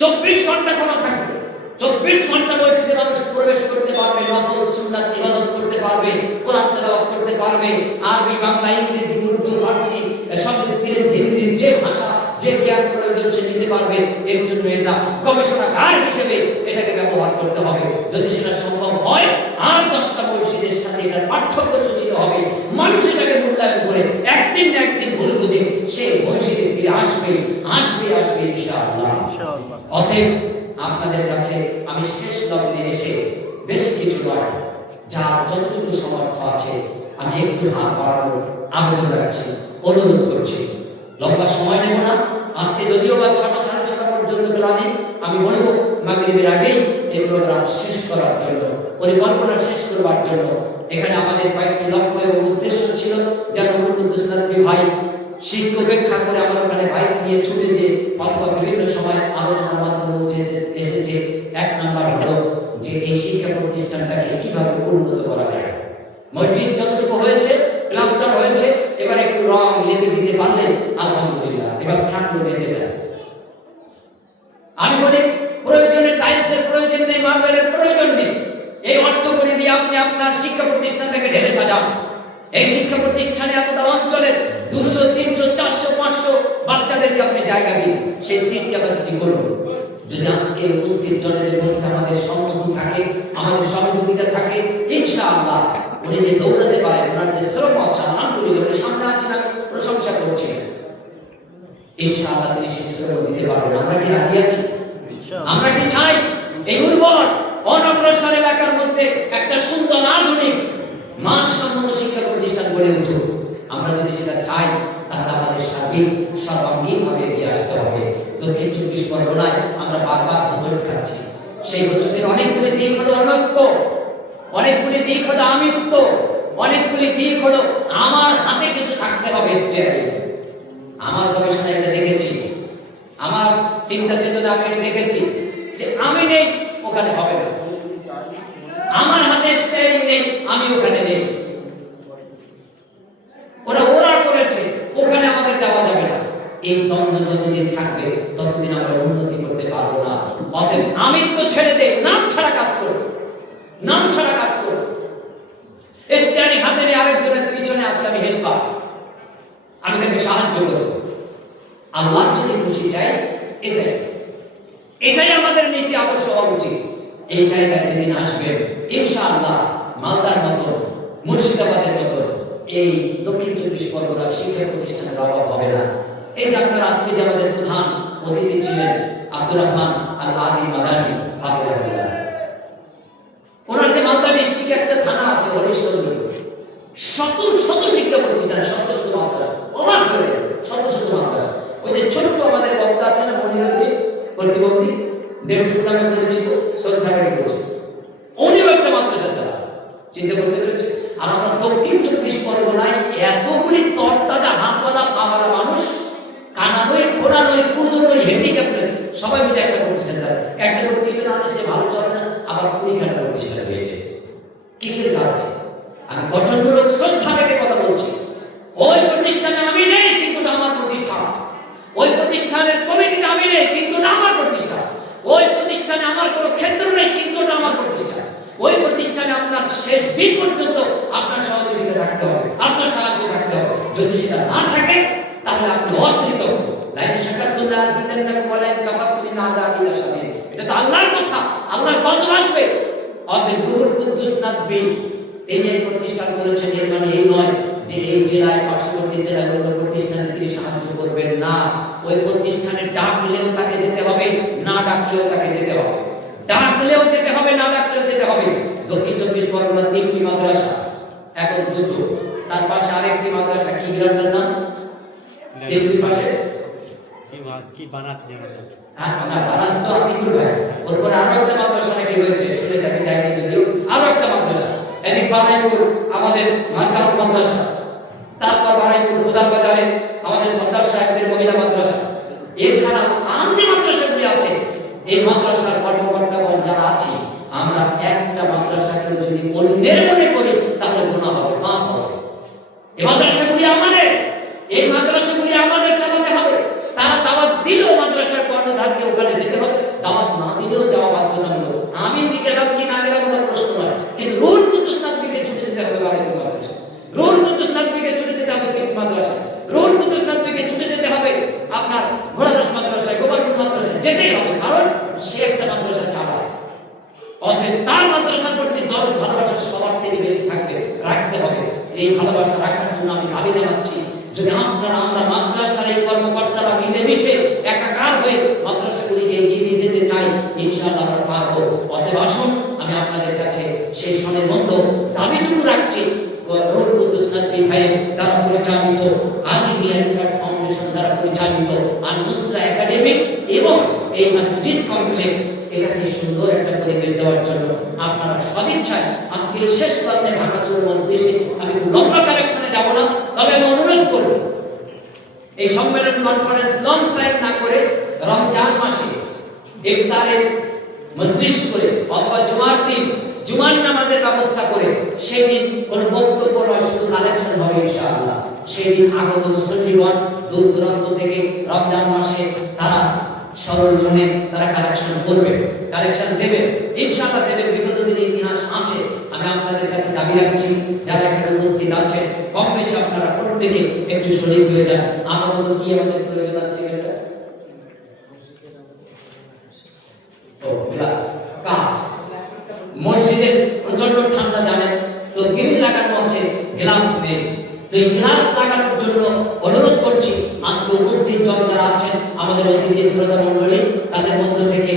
24 ঘন্টা খোলা থাকবে। 24 ঘন্টা মসজিদে মানুষ প্রবেশ করতে পারবে, নফল সুন্নাত ইবাদত করতে পারবে, কোরআন তেলাওয়াত করতে পারবে। আরবি, বাংলা, ইংরেজি, উর্দু, ফারসি, সংস্কৃত, হিন্দি যে ভাষা যে জ্ঞান প্রয়োজন সে নিতে পারবে। এর জন্য এটা গবেষণাগার হিসেবে এটাকে ব্যবহার করতে হবে। যদি সেটা সম্ভব হয় আর 10টা মসজিদের সাথে এটার পার্থক্য সূচিত হবে, মানুষ এটাকে মূল্যায়ন করে একদিন না একদিন ভুল বুঝে সে মসজিদে ফিরে আসবে ইনশাআল্লাহ। অতএব আপনাদের কাছে আমি শেষ লগ্নে এসে বেশ কিছু নয়, যার যতটুকু সমর্থ আছে আমি একটু হাত বাড়ানোর আবেদন রাখছি, অনুরোধ করছি। লম্বা সময় নেব না। আজকে যদিও বা 6টা সাড়ে 6টা পর্যন্ত প্ল্যানে, আমি বলবো মাগরিবের আগেই এই প্রোগ্রাম শেষ করার জন্য, পরিকল্পনা শেষ করবার জন্য। এখানে আমাদের কয়েকটি লক্ষ্য এবং উদ্দেশ্য ছিল, যেন রুহুল কুদ্দুস ভাই শিক্ষক উপেক্ষা করে আমার ওখানে বাইক নিয়ে ছুটে যে অথবা বিভিন্ন সময় আলোচনার মাধ্যমে এসেছে। 1 নাম্বার হলো যে এই শিক্ষা প্রতিষ্ঠানটাকে কিভাবে উন্নত করা যায়। মসজিদ যতটুকু হয়েছে, প্লাস্টার হয়েছে, এবার একটু রং লেপে দিতে পারলে আলহামদুলিল্লাহ, এবার থাকলো বেঁচে যায়। আমি বলি প্রয়োজনে টাইলসের প্রয়োজন নেই, মার্বেলের প্রয়োজন নেই। এই অর্থ করে দিয়ে আপনি আপনার শিক্ষা প্রতিষ্ঠানটাকে ঢেলে সাজান। এই শিক্ষা প্রতিষ্ঠানে এতটা অঞ্চলের 200, 300, 400, 500 বাচ্চাদেরকে আপনি জায়গা দিন, সেই সিট ক্যাপাসিটি করুন। যদি আজকে উপস্থিত জনের মধ্যে আমাদের সম্মতি থাকে, আমাদের সহযোগিতা থাকে, ইনশাআল্লাহ উনি যে দৌড়াতে পারেন, ওনার যে শ্রম আছে, আলহামদুলিল্লাহ উনি সামনে আছেন, আমি প্রশংসা করছি, ইনশাআল্লাহ তিনি সেই শ্রম দিতে পারবেন। আমরা কি রাজি আছি? আমরা কি চাই এই উর্বর অনগ্রসর এলাকার মধ্যে একটা সুন্দর আধুনিক মানসম্মত শিক্ষা প্রতিষ্ঠান গড়ে উঠুক? আমরা যদি সেটা চাই তাহলে আমাদের সর্বাঙ্গীনভাবে এগিয়ে আসতে হবে। দক্ষিণ 24 পরগনায় আমরা বারবার হোঁচট খাচ্ছি। সেই হোঁচটের অনেকগুলি দিক হলো অনৈক্য, অনেকগুলি দিক হলো আমিত্ব, অনেকগুলি দিক হলো আমার হাতে কিছু থাকতে হবে স্টেয়ারে। আমার গবেষণায় এটা দেখেছি, আমার চিন্তা চেতনা আমি দেখেছি যে আমি নেই ওখানে হবে না, আমার হাতে স্টেয়ারিং নেই আমি ওখানে নেই, ওরা করেছে ওখানে আমাদের যাওয়া যাবে না। এই দ্বন্দ্ব যতদিন থাকবে ততদিন আমরা উন্নতি করতে পারবো না। অতএব আমিত্ব ছেড়ে দে, নাম ছাড়া কাজ করো, নাম ছাড়া কাজ করো। স্টেয়ারিং হাতে নিয়ে আরেকজনের পিছনে আছে আমি হেল্পার, আমি তাকে সাহায্য করব। আল্লাহর যদি খুশি চাই, এটাই আমাদের নীতি আদর্শ হওয়া উচিত। এই জায়গায় যেদিন আসবেন ইনশাআল্লাহ মালদার মতো, মুর্শিদাবাদের মতো এই দক্ষিণ 24 পরগনার শিক্ষা প্রতিষ্ঠানের অভাব হবে না। এই যে আপনার আজকে যে আমাদের প্রধান অতিথি ছিলেন আব্দুর রহমান আল আদি মাদানী হাফেজাহুল্লাহ, ওনার যে মালদা ডিস্ট্রিক্টে একটা থানা আছে হরিশ্বরপুর, শত শত শিক্ষা প্রতিষ্ঠান, শত শত মাদ্রাসা, অবাক হয়ে শত শত মাদ্রাসা। ওই যে ছোট্ট আমাদের বক্তা আছে না মনিরুদ্দিন প্রতিবন্ধী, দেবসুর নামে পরিচিত, শ্রদ্ধাকারী করছে, উনিও একটা মাদ্রাসা চালান, চিন্তা করতে পেরেছে। আর আমরা দক্ষিণ 24 পরগনায় এতগুলি তরতাজা হাতওয়ালা পাওয়ালা মানুষ, কানা নয়, খোলা নয়, কুজো নয়, হ্যান্ডিক্যাপ নয়, সবাই মিলে একটা প্রতিষ্ঠান চালায়। একটা প্রতিষ্ঠান আছে সে ভালো চলে না, আবার 20খানা প্রতিষ্ঠান হয়ে যায়। কিসের কারণে? আমি গঠনমূলক শ্রদ্ধা থেকে কথা বলছি। ওই প্রতিষ্ঠানে আমি নেই কিন্তু আমার প্রতিষ্ঠান, ওই প্রতিষ্ঠানের কমিটিতে আমি নেই কিন্তু আমার প্রতিষ্ঠান, ওই প্রতিষ্ঠানে আমার কোনো ক্ষেত্র নেই কিন্তু আমার তাহলে আপনি অকৃতজ্ঞ। লাইন শাকারতুম লাযিদান্নাকুম ওয়া লাইন কাফারতুম ইন আযাবি লাশাদীদ। এটা তো আল্লাহর কথা, আল্লাহর গজব আসবে। অতএব রুহুল কুদ্দুস নাদবি তিনি এই প্রতিষ্ঠান করেছেন। এর মানে এই নয় যে এই জেলায় পার্শ্ববর্তী জেলার অন্য প্রতিষ্ঠানে তিনি সাহায্য করবেন না। ওই প্রতিষ্ঠানে ডাকলেও তাকে যেতে হবে, না ডাকলেও তাকে যেতে হবে। ডাকলেও যেতে হবে, না ডাকলেও যেতে হবে। দক্ষিণ 24 পরগনার 3টি মাদ্রাসা, এখন 2টো, তার পাশে আরেকটি মাদ্রাসা, কি গ্রামের নাম? তেমনি পাশে কি বানাত যেমন না, বানাত তো আতিকুর ভাই। ওরপর আরো একটা মাদ্রাসা নাকি রয়েছে, শুনে যাকে যাইনি যদিও, আরো একটা মাদ্রাসা। এদিক বারাইপুর আমাদের মার্কাজ মাদ্রাসা, তারপর বারাইপুর খোদার বাজারে আমাদের সর্দার সাহেবদের মহিলা মাদ্রাসা। এছাড়া আরো যে মাদ্রাসাগুলি আছে, এই মাদ্রাসার কর্মকর্তাগণ যারা আছি, আমরা একটা মাদ্রাসাকে যদি অন্যের মনে করি তাহলে গুনাহ হবে, পাপ হবে। এই মাদ্রাসাগুলি আমাদের, এই মাদ্রাসাগুলি আমাদের চালাতে হবে। তারা দাওয়াত দিলেও মাদ্রাসার কর্ণধারকে ওখানে যেতে হবে, দাওয়াত না দিলেও যাওয়া বাধ্যতামূলক। আমি গেলাম কি না গেলাম কোনো প্রশ্ন নয়, কিন্তু রুহুল কুদ্দুস নাদবিকে ছুটে যেতে হবে বারাইপুর মাদ্রাসা, রুহুল কুদ্দুস নাদবিকে ছুটে যেতে হবে তিন মাদ্রাসা, রুহুল কুদ্দুস নাদবিকে ছুটে যেতে হবে আপনার ঘোড়ারস মাদ্রাসায়, গোপালপুর মাদ্রাসায় যেতেই হবে, কারণ সে একটা মাদ্রাসা চালায়। অতএব তার মাদ্রাসার প্রতি দরদ ভালোবাসা সবার থেকে বেশি থাকবে, রাখতে হবে। এই ভালোবাসা রাখার জন্য আমি দাবি জানাচ্ছি, যদি আপনারা আমরা মাদ্রাসার এই কর্মকর্তারা মিলেমিশে একাকার হয়ে মাদ্রাসাগুলিকে এগিয়ে নিয়ে যেতে চাই, ইনশাআল্লাহ আমরা পারবো। অতএব আসুন, আমি আপনাদের কাছে সেই সনের মধ্যে দাবিটুকু রাখছি, রুহুল কুদ্দুস নাদবি ভাইয়ের দ্বারা পরিচালিত, আলিমিয়া রিসার্চ ফাউন্ডেশন দ্বারা পরিচালিত আল নুসরা একাডেমি এবং এই মসজিদ কমপ্লেক্স, এটাকে সুন্দর একটা পরিবেশ দেওয়ার জন্য আপনারা সদিচ্ছায় আজকে শেষ রাতে ভাঙাচোর মজলিসে, আমি খুব লম্বা কালেকশনে যাব না, তবে আমি অনুরোধ করব এই সম্মেলন কনফারেন্স লং টাইম না করে রমজান মাসে ইফতারের মজলিস করে অথবা জুমার দিন জুমার নামাজের ব্যবস্থা করে সেই দিন কোনো বক্তব্য নয়, শুধু কালেকশন হবে ইনশাআল্লাহ। সেই দিন আগত মুসল্লিগণ দূর দূরান্ত থেকে রমজান মাসে তারা সরল মনে তারা কালেকশন করবে, কালেকশন দেবে, ইনশাআল্লাহ দেবে। বিগত দিনের ইতিহাস আছে। আমি আপনাদের কাছে দাবি রাখছি, যারা এখানে উপস্থিত আছেন কম বেশি আপনারা প্রত্যেকে একটু শরীর হয়ে যান। আপাতত কি আমাদের প্রয়োজন আছে? এটা কাজ মসজিদের প্রচন্ড ঠান্ডা জানেন তো, গ্রিল লাগানো আছে, গ্লাস নেই। তো এই গ্লাস লাগানোর জন্য অনুরোধ করছি, আজকে উপস্থিত যারা আছেন আমাদের অতিথি শ্রোতা মণ্ডলী, তাদের মধ্য থেকে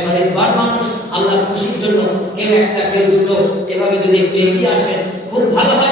শরীরবান মানুষ আল্লাহর খুশির জন্য কেউ একটা কেউ দুটো এভাবে যদি একটু এগিয়ে আসেন খুব ভালো হয়।